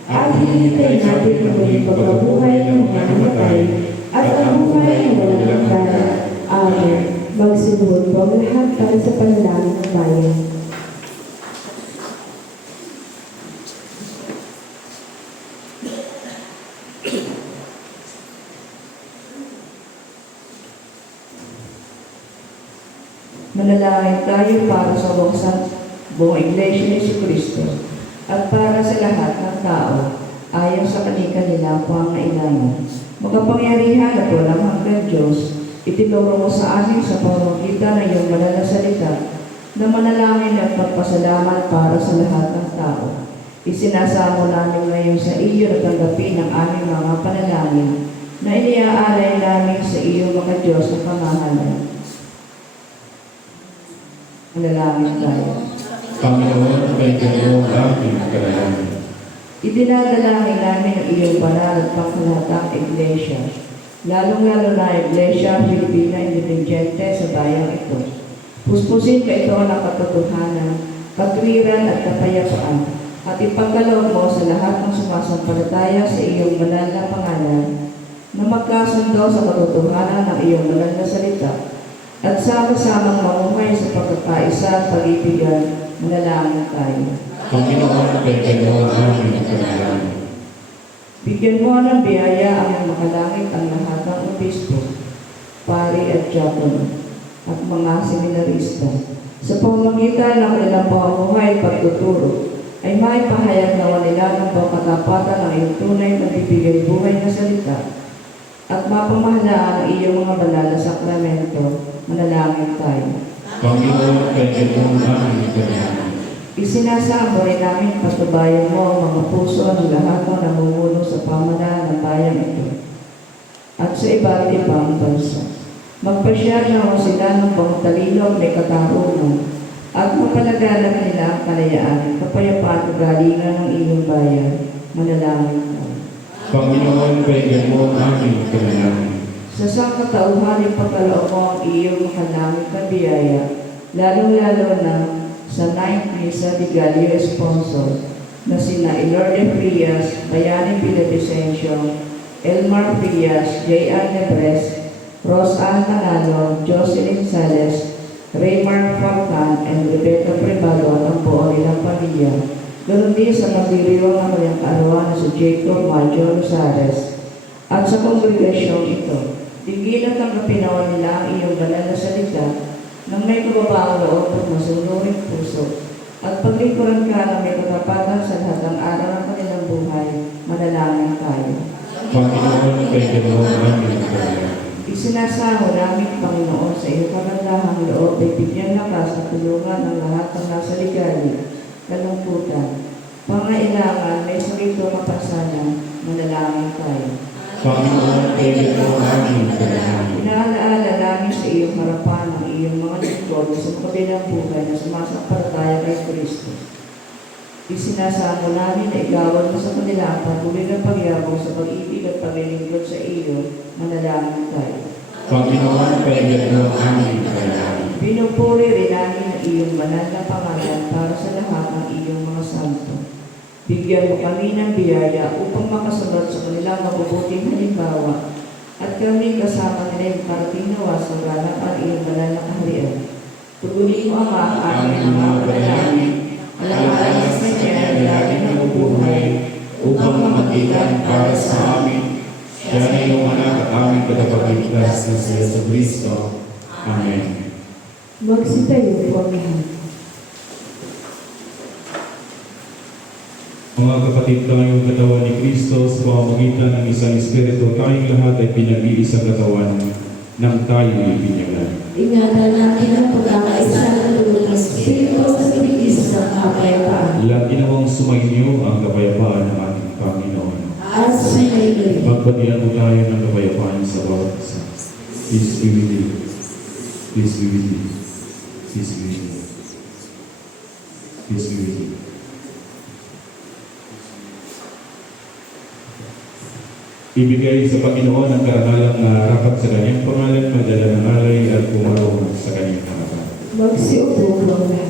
at hinihintay natin ang muling pagkabuhay ng mga namatay, at ang buhay ng walang hanggan. Amen. Magsinuhod po ang lahat para sa panalangin ng bayan. Manalangin tayo para sa buong Iglesia ni Jesucristo at para sa lahat ng tao ayon sa kanilang pangailangan. Makapangyarihan at walang hanggan Diyos, itinuro mo sa amin sa pamamagitan ng iyong banal na salita na manalangin at magpasalamat para sa lahat ng tao. Isinasamo namin ngayon sa iyo na tanggapin ang aming mga panalangin na iniaalay namin sa iyo mga Diyos na pamahalan. Manalangin tayo. Panginoon, bigyan mo ang aming kalalangin. Idinadalangin namin ang iyong banal at pangkalatang iglesia, lalong-lalo na Iglesia Filipina Independiente sa bayang ito. Puspusin ka ito ng katotohanan, katwiran at kapayapaan, at ipagkaloob mo sa lahat ng sumasampalataya sa iyong banal na pangalan, na magkasundo sa katotohanan ng iyong banal na salita, at sama-samang mamuhay sa pagkakaisa at pag-ibigan, manalangin tayo. Panginoon, bigyan mo ang aming panalangin. Bigyan mo ng biyaya ang makalangit ang lahat ng obispo, pari at diakono, at mga seminarista. Sa pamamagitan ng kanilang pamumuhay at pagtuturo, ay maipahayag nawa nila ng pagkatapatan ng iyong tunay na bibigay buhay na salita at mapamahalaan ang iyong mga banal na sakramento, manalangin tayo. Panginoon, bigyan mo ang aming panalangin. Isinasamo rin namin patubayan mo ang mga puso ng lahat ng namumuno sa pamahalaan ng bayang ito at sa iba't ibang bansa. Magpasya nawa sila ng pangtalino at may katarungan at mapalaganap nila ang kalayaan, kapayapaan at galingan ng iyong bayan, manalangin tayo. Panginoon, bigyan mo ang aming panalangin. Sa sangkatauhan ay pagkaloob mo ang iyong makalangit na biyaya, lalong-lalo na sa 9th Misa de Gallo sponsor na sina Ilorde Frias, Bayani Villavicencio, Elmar Frias, J.R. Nebres, Rosanne Manalo, Jocelyn Sales, Raymar Falcan, and Rebecca Privado at ang buo nilang pamilya. Ganoon din sa magdiriwang ng kanyang kaarawan na si Jacob Maggio Rosales at sa kongregasyong ito. Tigil at tanggapin nawa nila ang iyong banal na salita nang may kababaang loob at masunuring puso at paglingkuran ka na may katapatan sa lahat ng araw ng kanilang buhay, manalangin tayo. Panginoon, bigyan mo ang aming panalangin. Isinasaho namin, Panginoon, sa iyong kagandahang loob ay bigyan lakas at tulungan ng lahat ng nasa ligali, kalungkutan, pangailangan, may sakit o kapansanan, manalangin tayo. Panginoon, bigyan mo ang aming panalangin. Inaalaala namin sa iyong harapan ang iyong mga lingkod sa kabilang buhay na sumasampalataya kay Kristo. Isinasamo namin na igawad mo sa kanila ang patuloy ng pagyabong sa pag-ibig at paglilingkod sa iyo, manalangin tayo. Panginoon, bigyan mo ang aming panalangin. Pinupuri rin namin ang iyong banal na pangalan para sa lahat ng iyong mga santo. Bigyan mo kami ng biyaya upang makasunod sa kanilang mabubuting halimbawa at kami kasama nila yung parating nawa sa ganap ang iyong banal na kaharian. Tugunin mo ang aming mga panalangin, alang-alang sa kanya lagi na mabuhay upang mamagitan para sa amin. Siya na iyong anak at aming kadapagligtas na si Yesu Cristo. Amen. Magsitayo po ang lahat. Mga kapatid, tayong katawan ni Kristo sa pamamagitan ng isang Espiritu, tayong lahat ay pinag-iisang katawan ng tayo ibinyagan. Ingatan natin ang pagkakaisa ng dulo ng Espiritu sa bigis ng kapayapaan. Lagi nawang sumainyo ang kapayapaan ng ating Panginoon. At sa nailig. Magbatian mo tayo ng kapayapaan sa bawat isa. Peace be with you. Peace be with you. Peace be with you. Peace be with you. Ibigay sa Panginoon ang karangalang rapat sa kanyang pangalan, madala ng alay at pumarong sa kanyang harapan. Magsiupo po ang lahat.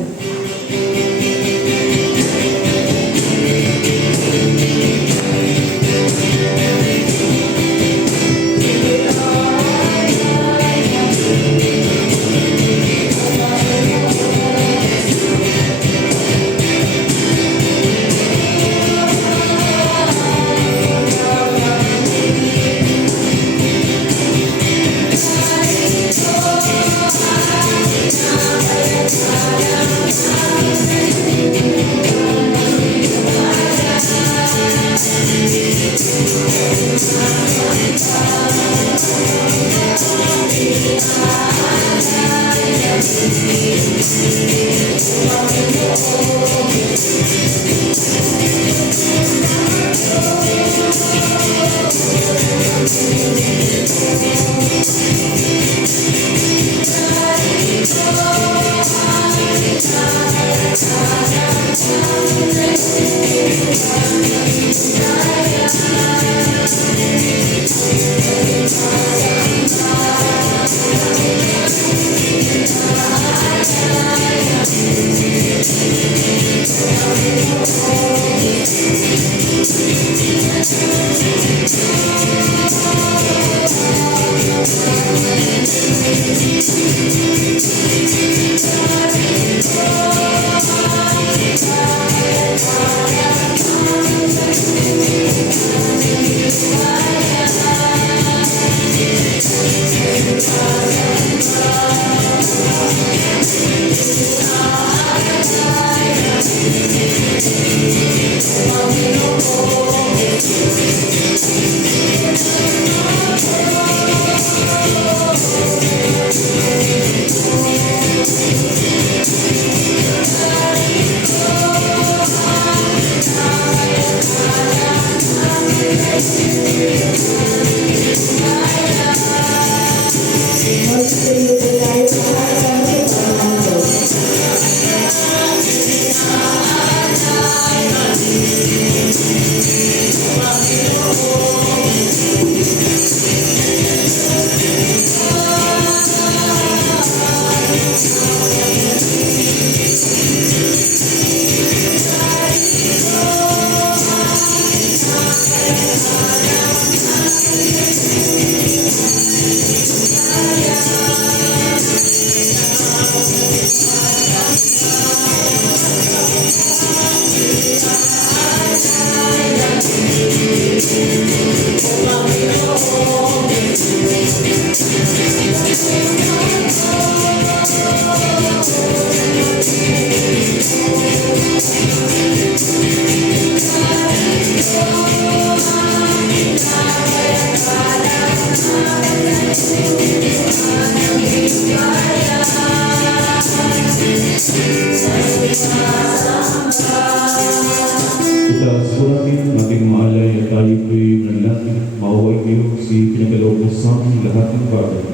tayo ko'y manalangin, maawain niyo si pinagaloob mo sa amin lahat ng bagay.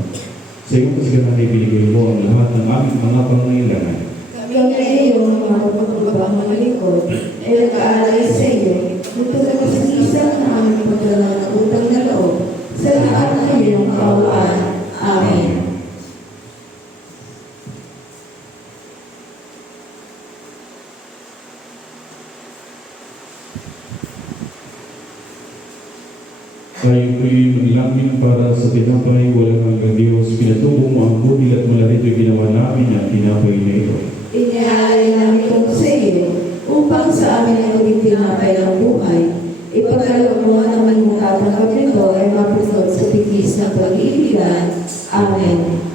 Sa iyong kasaganan ay binigay mo ang lahat ng aming mga pangangailangan. Kami na iyong mga pagpapabang mga lingkod ay nag-aalay sa iyo nito na kasinisan na aming pagdala ng utang na loob sa lahat ng iyong kaawaan. Amen. Tayo ko'y manalangin para sa tinapay walang hanggang Diyos. Pinatubo mo ang buhil at mula rito'y ginawa namin ang tinapay na ito. Iniaalay namin ito sa iyo upang sa amin ang maging tinapay ng buhay. Ipagkaloob mo naman mong tatanggap nito ay mapunod sa tigis ng pag-iibigan. Amen.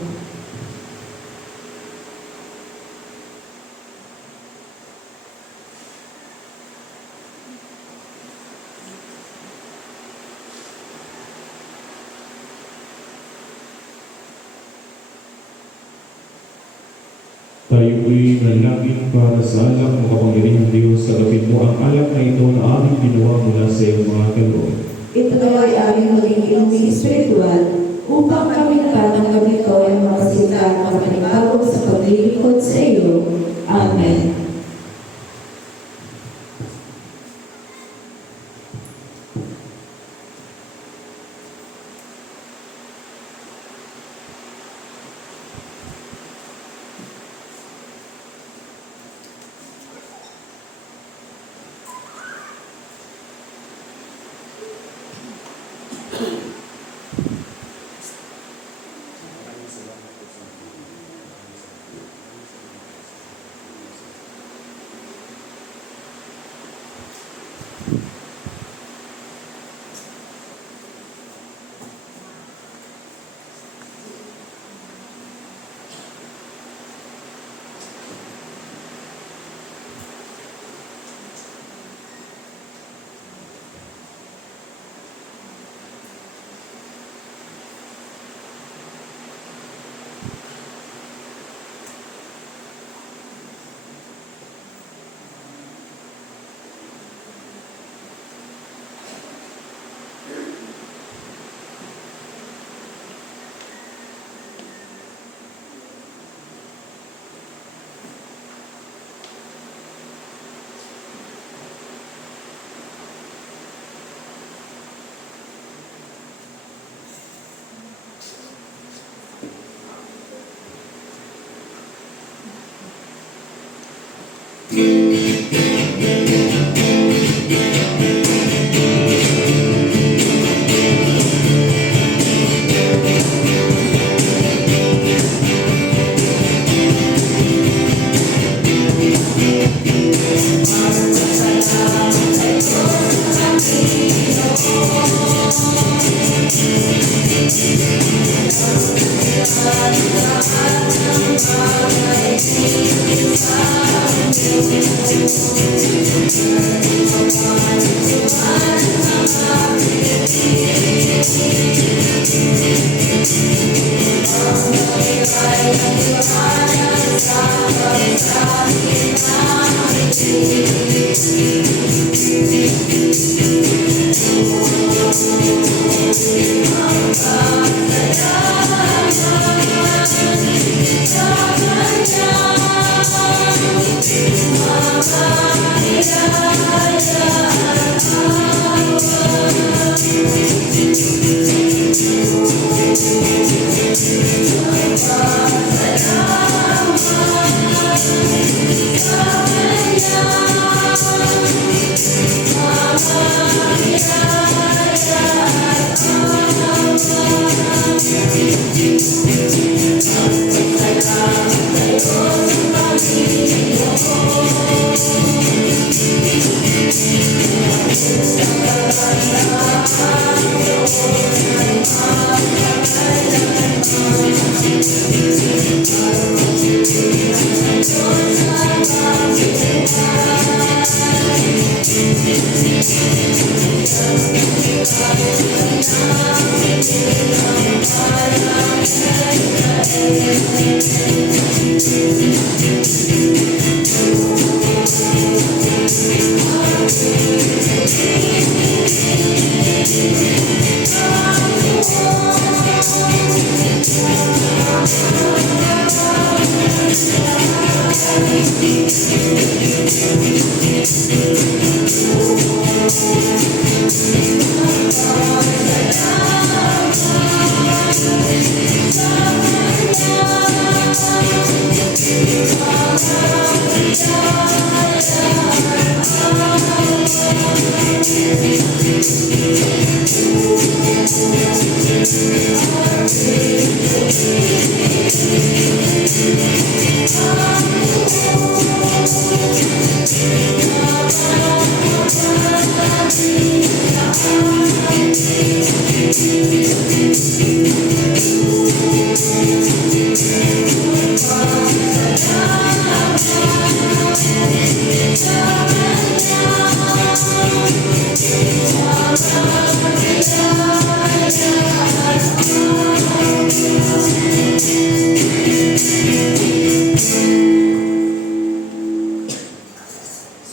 Tayo ko'y manalangin para sa alak ng kapangyarihang Diyos. Sagapin mo ang alak na ito na aming ginawa mula sa iyong mga kaloob. Ito ay aming maging inuwi espiritual upang kami natatanggap nito ay makasita ng panibago sa paglilingkod sa iyo. Amen.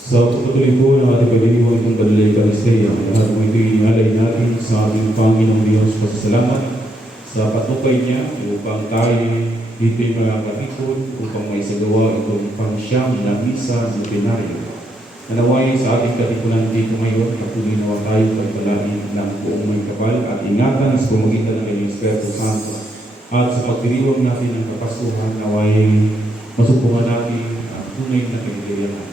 Sa pagpatuloy po ng ating pagdiriwang ng Banal na Eucharistia, lahat mo ito'y inalay natin sa ating Panginoong Diyos. Pasasalamat sa patukay niya upang tayo dito'y malapatipon upang may sagawa itong pangsyam na misa centenario. Nanaway sa ating katipunan dito ngayon, patuloy nawa tayo pagpalain ng buong may kapal at ingatan sa pamagitan ng inyong Espiritu Santo. At sa pagdiriwang natin ng Kapaskuhan, naway masupungan natin ang tunay na kaibigan,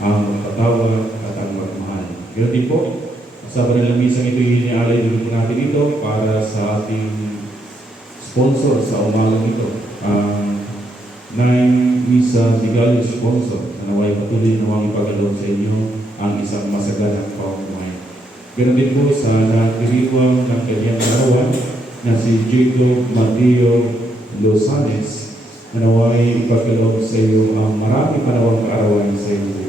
ang magpatawad at ang magmahal. Ganoon din po, sa banal na misang ito inialay din po natin ito para sa ating sponsor sa umagang ito, ang Nine Misa Tigallo sponsor, na naway patuloy nawang ipagalaw sa inyo ang isang masaganang pamumuhay. Ganoon din po sa natiriwang ng kanyang karawan na si Jacob Mateo Losanes, na naway ipagalaw sa iyo ang marami panawang kaarawan sa iyong buhay.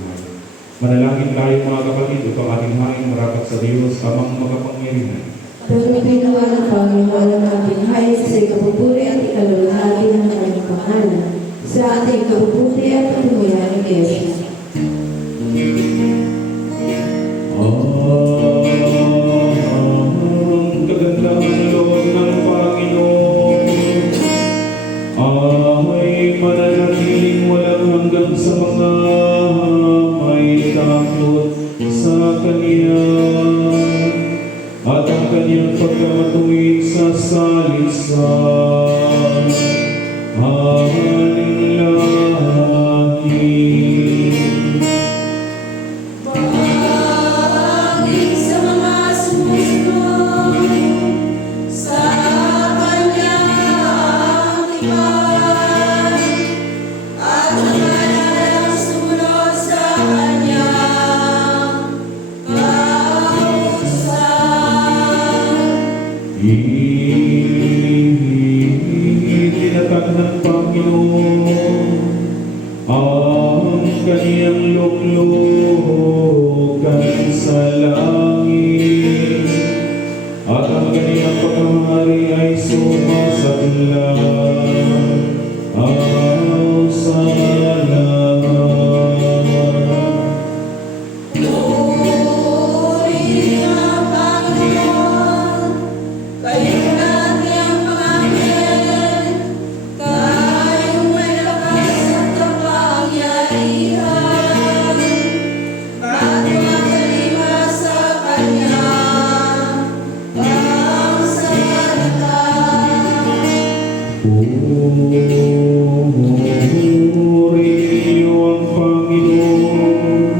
Manalangin tayo mga kapatid upang ating haing marapat sa Diyos amang makapangyarihan. Pagdating nawa ng Panginoon natin, hayos sa ikapupuri at ikalulong natin ang kanyang pangalan sa ating kabubuti at patuloyan ng Iglesia. Ang kagandahan loob ng Panginoon ay mananatiling walang hanggan sa mga may takot sa Kanya, at ang Kanyang pagkamatuwid sa salisan. Haling langit. Paging sa mga sumusunod sa Kanyang tipan at nagalalang sumunod sa Kanyang kautusan. Itinatag ng Panginoon ang Kaniyang luklukan sa langit, at ang Kaniyang pagkamari ay sumasaklap sa langit. Purihin ang Panginoon, kayong lahat niyang mga anghel, kayong may lakas at kapangyarihan, at tumatalima sa Kanyang pangsalita. Purihin niyo ang Panginoon,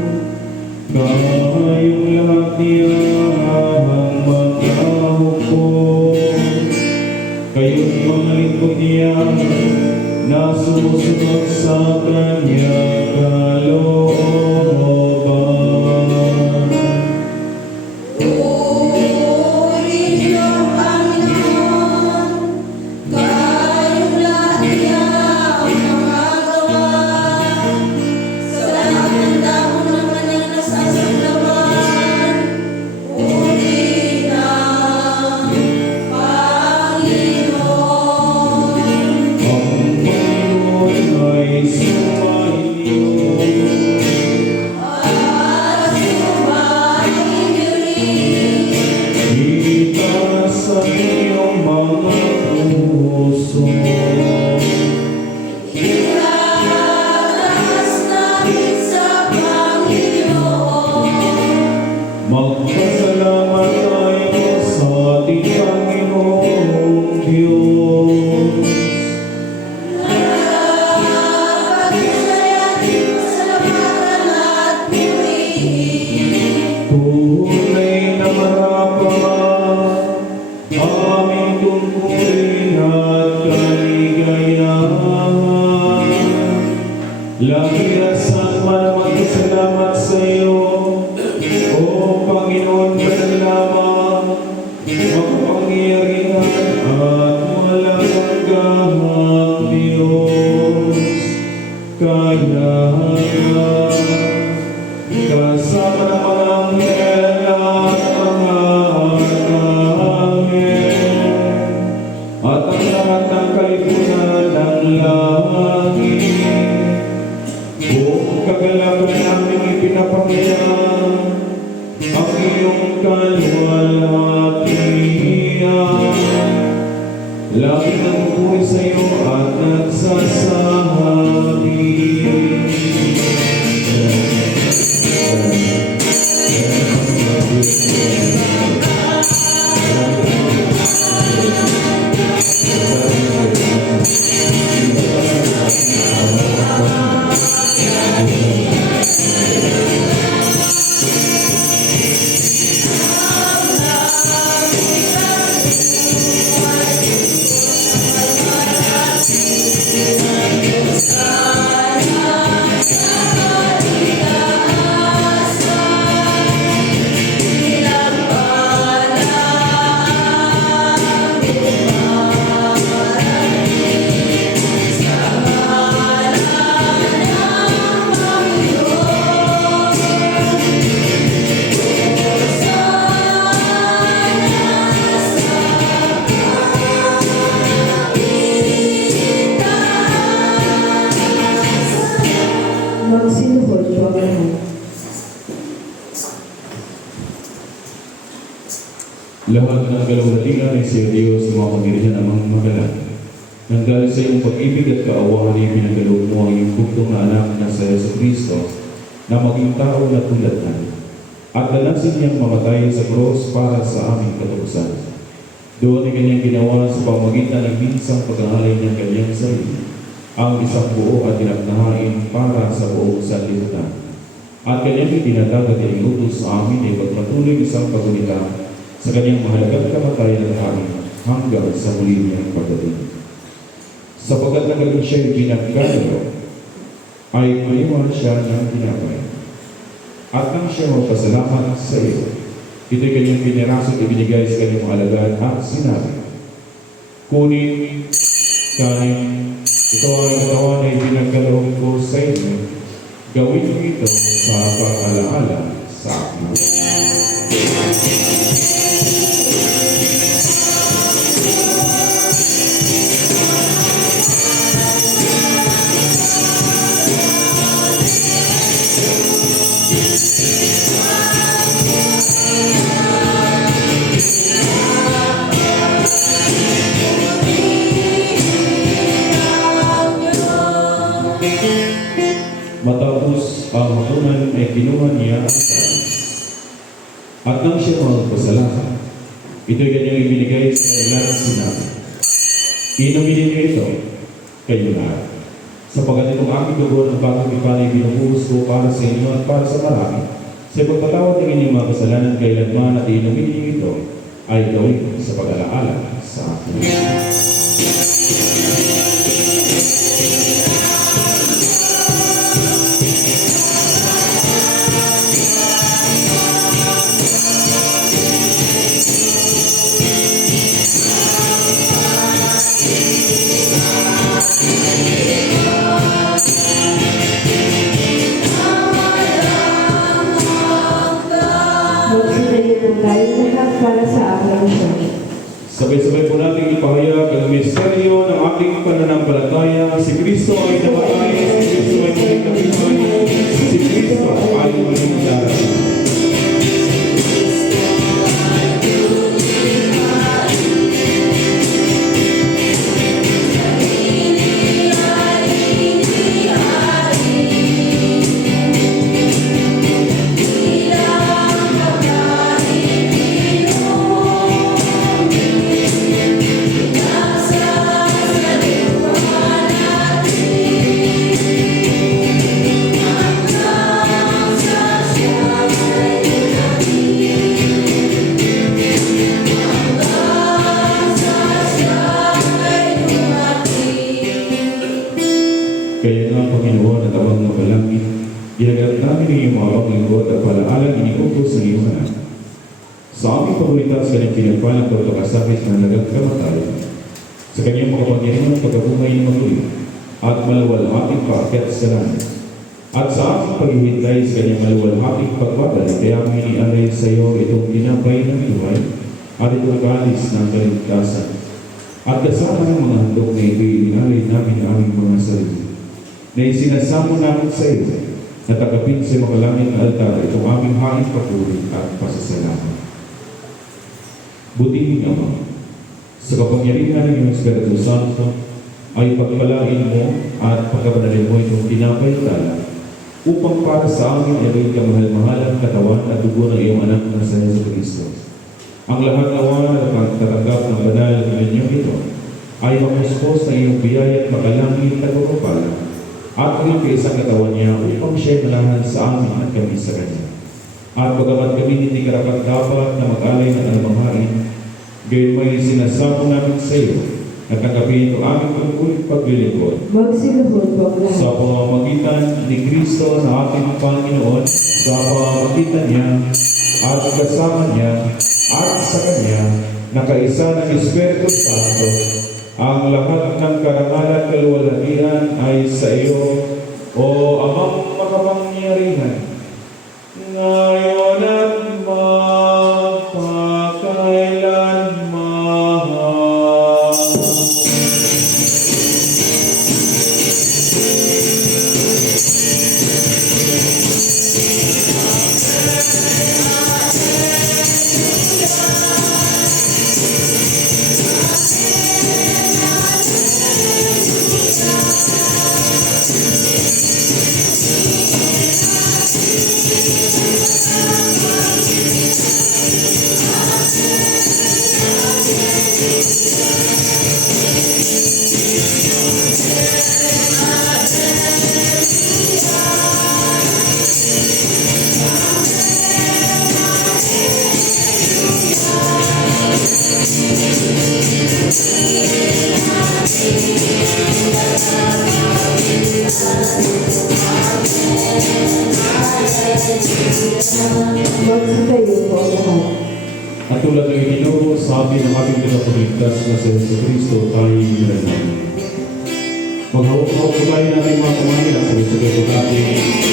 kayong lahat niyang mga hukom, kayong mga lingkod niya na sumusunod sa Kanyang kalooban. Purihin niyo ang Panginoon, kayong lahat niyang mga gawa, sa lahat ng dahon ng Kanyang nasasaklawan. Purihin ang Panginoon. Ang Panginoon ay Lahat ng kalawatigan ay sa Diyos na makapangyarihan amang magalang. Nanggaling sa iyong pag-ibig at kaawahan ay pinagkaloob mo ang iyong bugtong na anak na sa Yesu Kristo na maging tao na tulad namin. At danasin niyang mamatay sa krus para sa aming katubusan. Doon ay kanyang ginawa sa pamamagitan ng minsang paghahalay ng kanyang sarili, ang isang buo at tinagnahain para sa buong sanlibutan. At kanyang itinatag at iniutos sa amin ay pagpatuloy isang pagulita sa kanyang mahalagang kamatayan at amin hanggang sa muli niyang pagdating. Sapagkat nagaling siya'y pinagkano, ay maniwan siya ng tinapay. At nang siya magpasalamat sa iyo, ito'y kanyang piniraso at ibinigay sa kanyang mga alagad at sinabi, kunin, kanin, ito ang katawan na ipinagkaloob ko sa inyo, gawin mo ito sa pag-alaala sa akin. Matapos ang hapunan ay kinuha niya ang kanin. At nang siya magpasalamat, ito'y kanyang ibinigay sa kanila at sinabi, inumin ninyo ito, kayo lahat. Sapagkat itong aking dugo ng bagong ipan ay binubuhos ko para sa inyo at para sa marami. Sa pagpatawad ng inyong mga kasalanan kailanman at inumin ninyo ito, ay gawin sa pag-alaala sa akin. Magsidayo po tayo lahat para sa adoration. Sabay-sabay po natin ipahayag ang misteryo ng ating pananampalataya. Si Kristo ay namatay, si Kristo ay muling nabuhay, si Kristo ay muling darating. Kaya nga, Panginoon, at amang magalangin, ginagat namin ang iyong mga paglingkod at palaalang iniutos ng iyong anak. Sa aming pagulitas, kanyang pinagpalang pagkakasakit na halagang kamatayan, sa kanyang makapangyarihan pagkabuhay ng matuloy, at maluwalhating paakyat sa langit. At sa aming paghihintay sa kanyang maluwalhating pagbabalik, kaya kami inialay sa iyo itong tinapay ng buhay, at itong kalis ng kaligtasan. At kasama ng mga handog na ito'y inalay namin ang aming mga sarili, na isinasamo namin sa iyo na tagapin sa makalangit na altar itong aming haing papuri at pasasalamat. Butihin Ama, sa kapangyarihan ng iyong Espiritu Santo, ay pagpalain mo at pagkabanalin mo itong tinapay tala upang para sa amin ay kamahal-mahalang katawan at dugo ng iyong anak na sa Yesu Kristo. Ang lahat nawa na pagtatanggap ng banal na inyong ito ay mamuspos ng iyong biyaya at makalangit na pagpapala at ang isang katawan niya upang siya'y malahan sa amin at kami sa kanya. At bagamat kami hindi karapat-dapat na mag-alay ng anumang hain, gayon may sinasamo namin sa iyo at tanggapin ito aming pagkulit paglilingkod. Magsiluhod po ang lahat. Sa pamamagitan ni Kristo na ating Panginoon, sa pamamagitan niya at kasama niya at sa kanya, na kaisa ng Espiritu Santo, ang lahat ng karangalan at kaluwalhatian ay sa iyo, O Amang makapangyarihan, ngayon at magpakailanman. magsukayo po ang lahat. At tulad ng itinuro sa amin ng ating tagapagligtas na sa Jesucristo, tayo hinanangin. Maghawak-hawak po tayo natin mga kamay at sabay-sabay po natin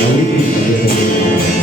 awitin at sabay-sabay.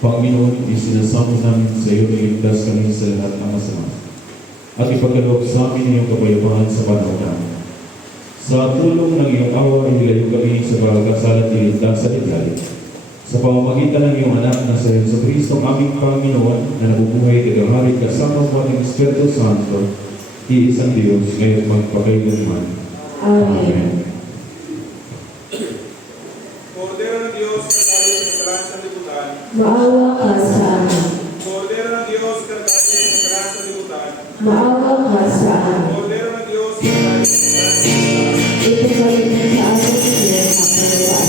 Panginoon, isinasamo namin sa iyo na iligtas kami sa lahat ng masama at ipagkaloob sa amin iyong kapayapaan sa panahon namin. Sa tulong ng iyong awa, hilayo kami sa pagkakasalat iligtas sa ligali. Sa pamamagitan ng iyong anak na sa Jesucristo, aming Panginoon, na nabubuhay tagahari kasama mo ng Espiritu Santo, iisang Diyos, ngayon magpakailanman. Amen. Kordero ng Diyos, kagaling sa trans sa libutan. Maawa ka sa amin. Kordero ng Diyos, kagaling sa trans sa libutan. Maawa ka sa amin. Kordero ng Diyos, kagaling sa trans sa libutan. Ito kami sa amin sa iyo sa kalawaan.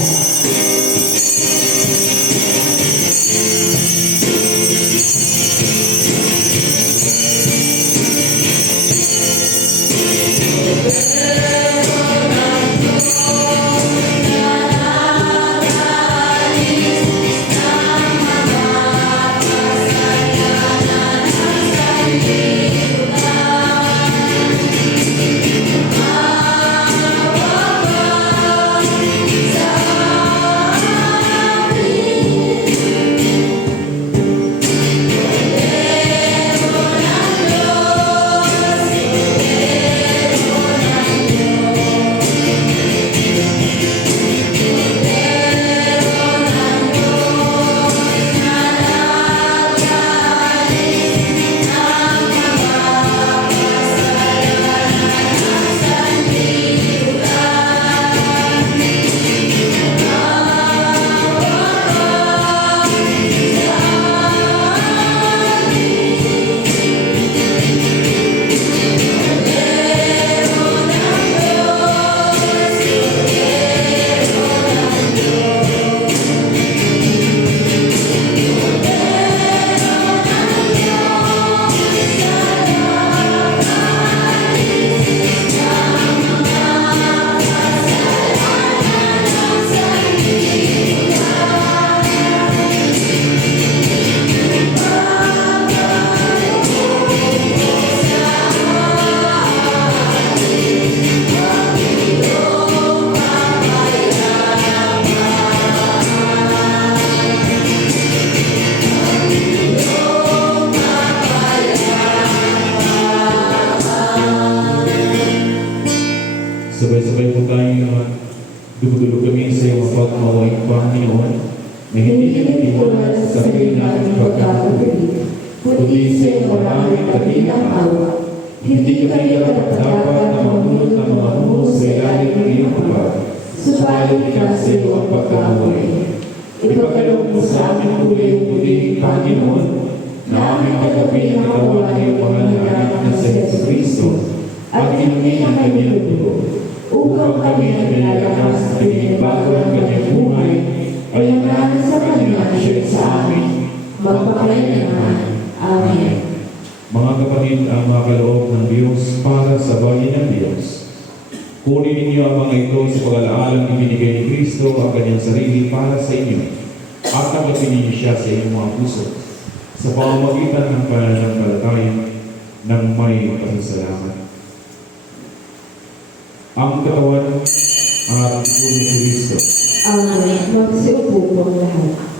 Dumudulog kami sa iyong mapagmawaing Panginoon, na hindi kami iwala sa sarili nating pagkakatuli, kundi sa iyong maraming kabilang awa. Hindi kami dapat na mamunod ng mga mundo sa ilalim ng iyong kapal, subalit ikaw sa iyo ang pagkamuhay. Ipagkaloob mo sa amin muli-muli, Panginoon, na aming kagabi na kawan ng iyong mahal na anak na sa Jesucristo, at inumin ang kanyang dugo, upang kami na pinalakas na pinigbago ang kanyang buhay, ay hanggang sa kanyang siya sa amin, magpakailanman. Amen. Mga kapatid, ang mga kaloob ng Diyos para sa bayan ng Diyos. Kunin ninyo ang mga ito sa pag-alaalang ibinigay ni Kristo ang kanyang sarili para sa inyo, at tanggapin ninyo siya sa inyong mga puso, sa pamamagitan ng pananampalataya ng may pasasalamat. Ang katawan at dugo ni Kristo. Amen. Magsiupo po ang lahat.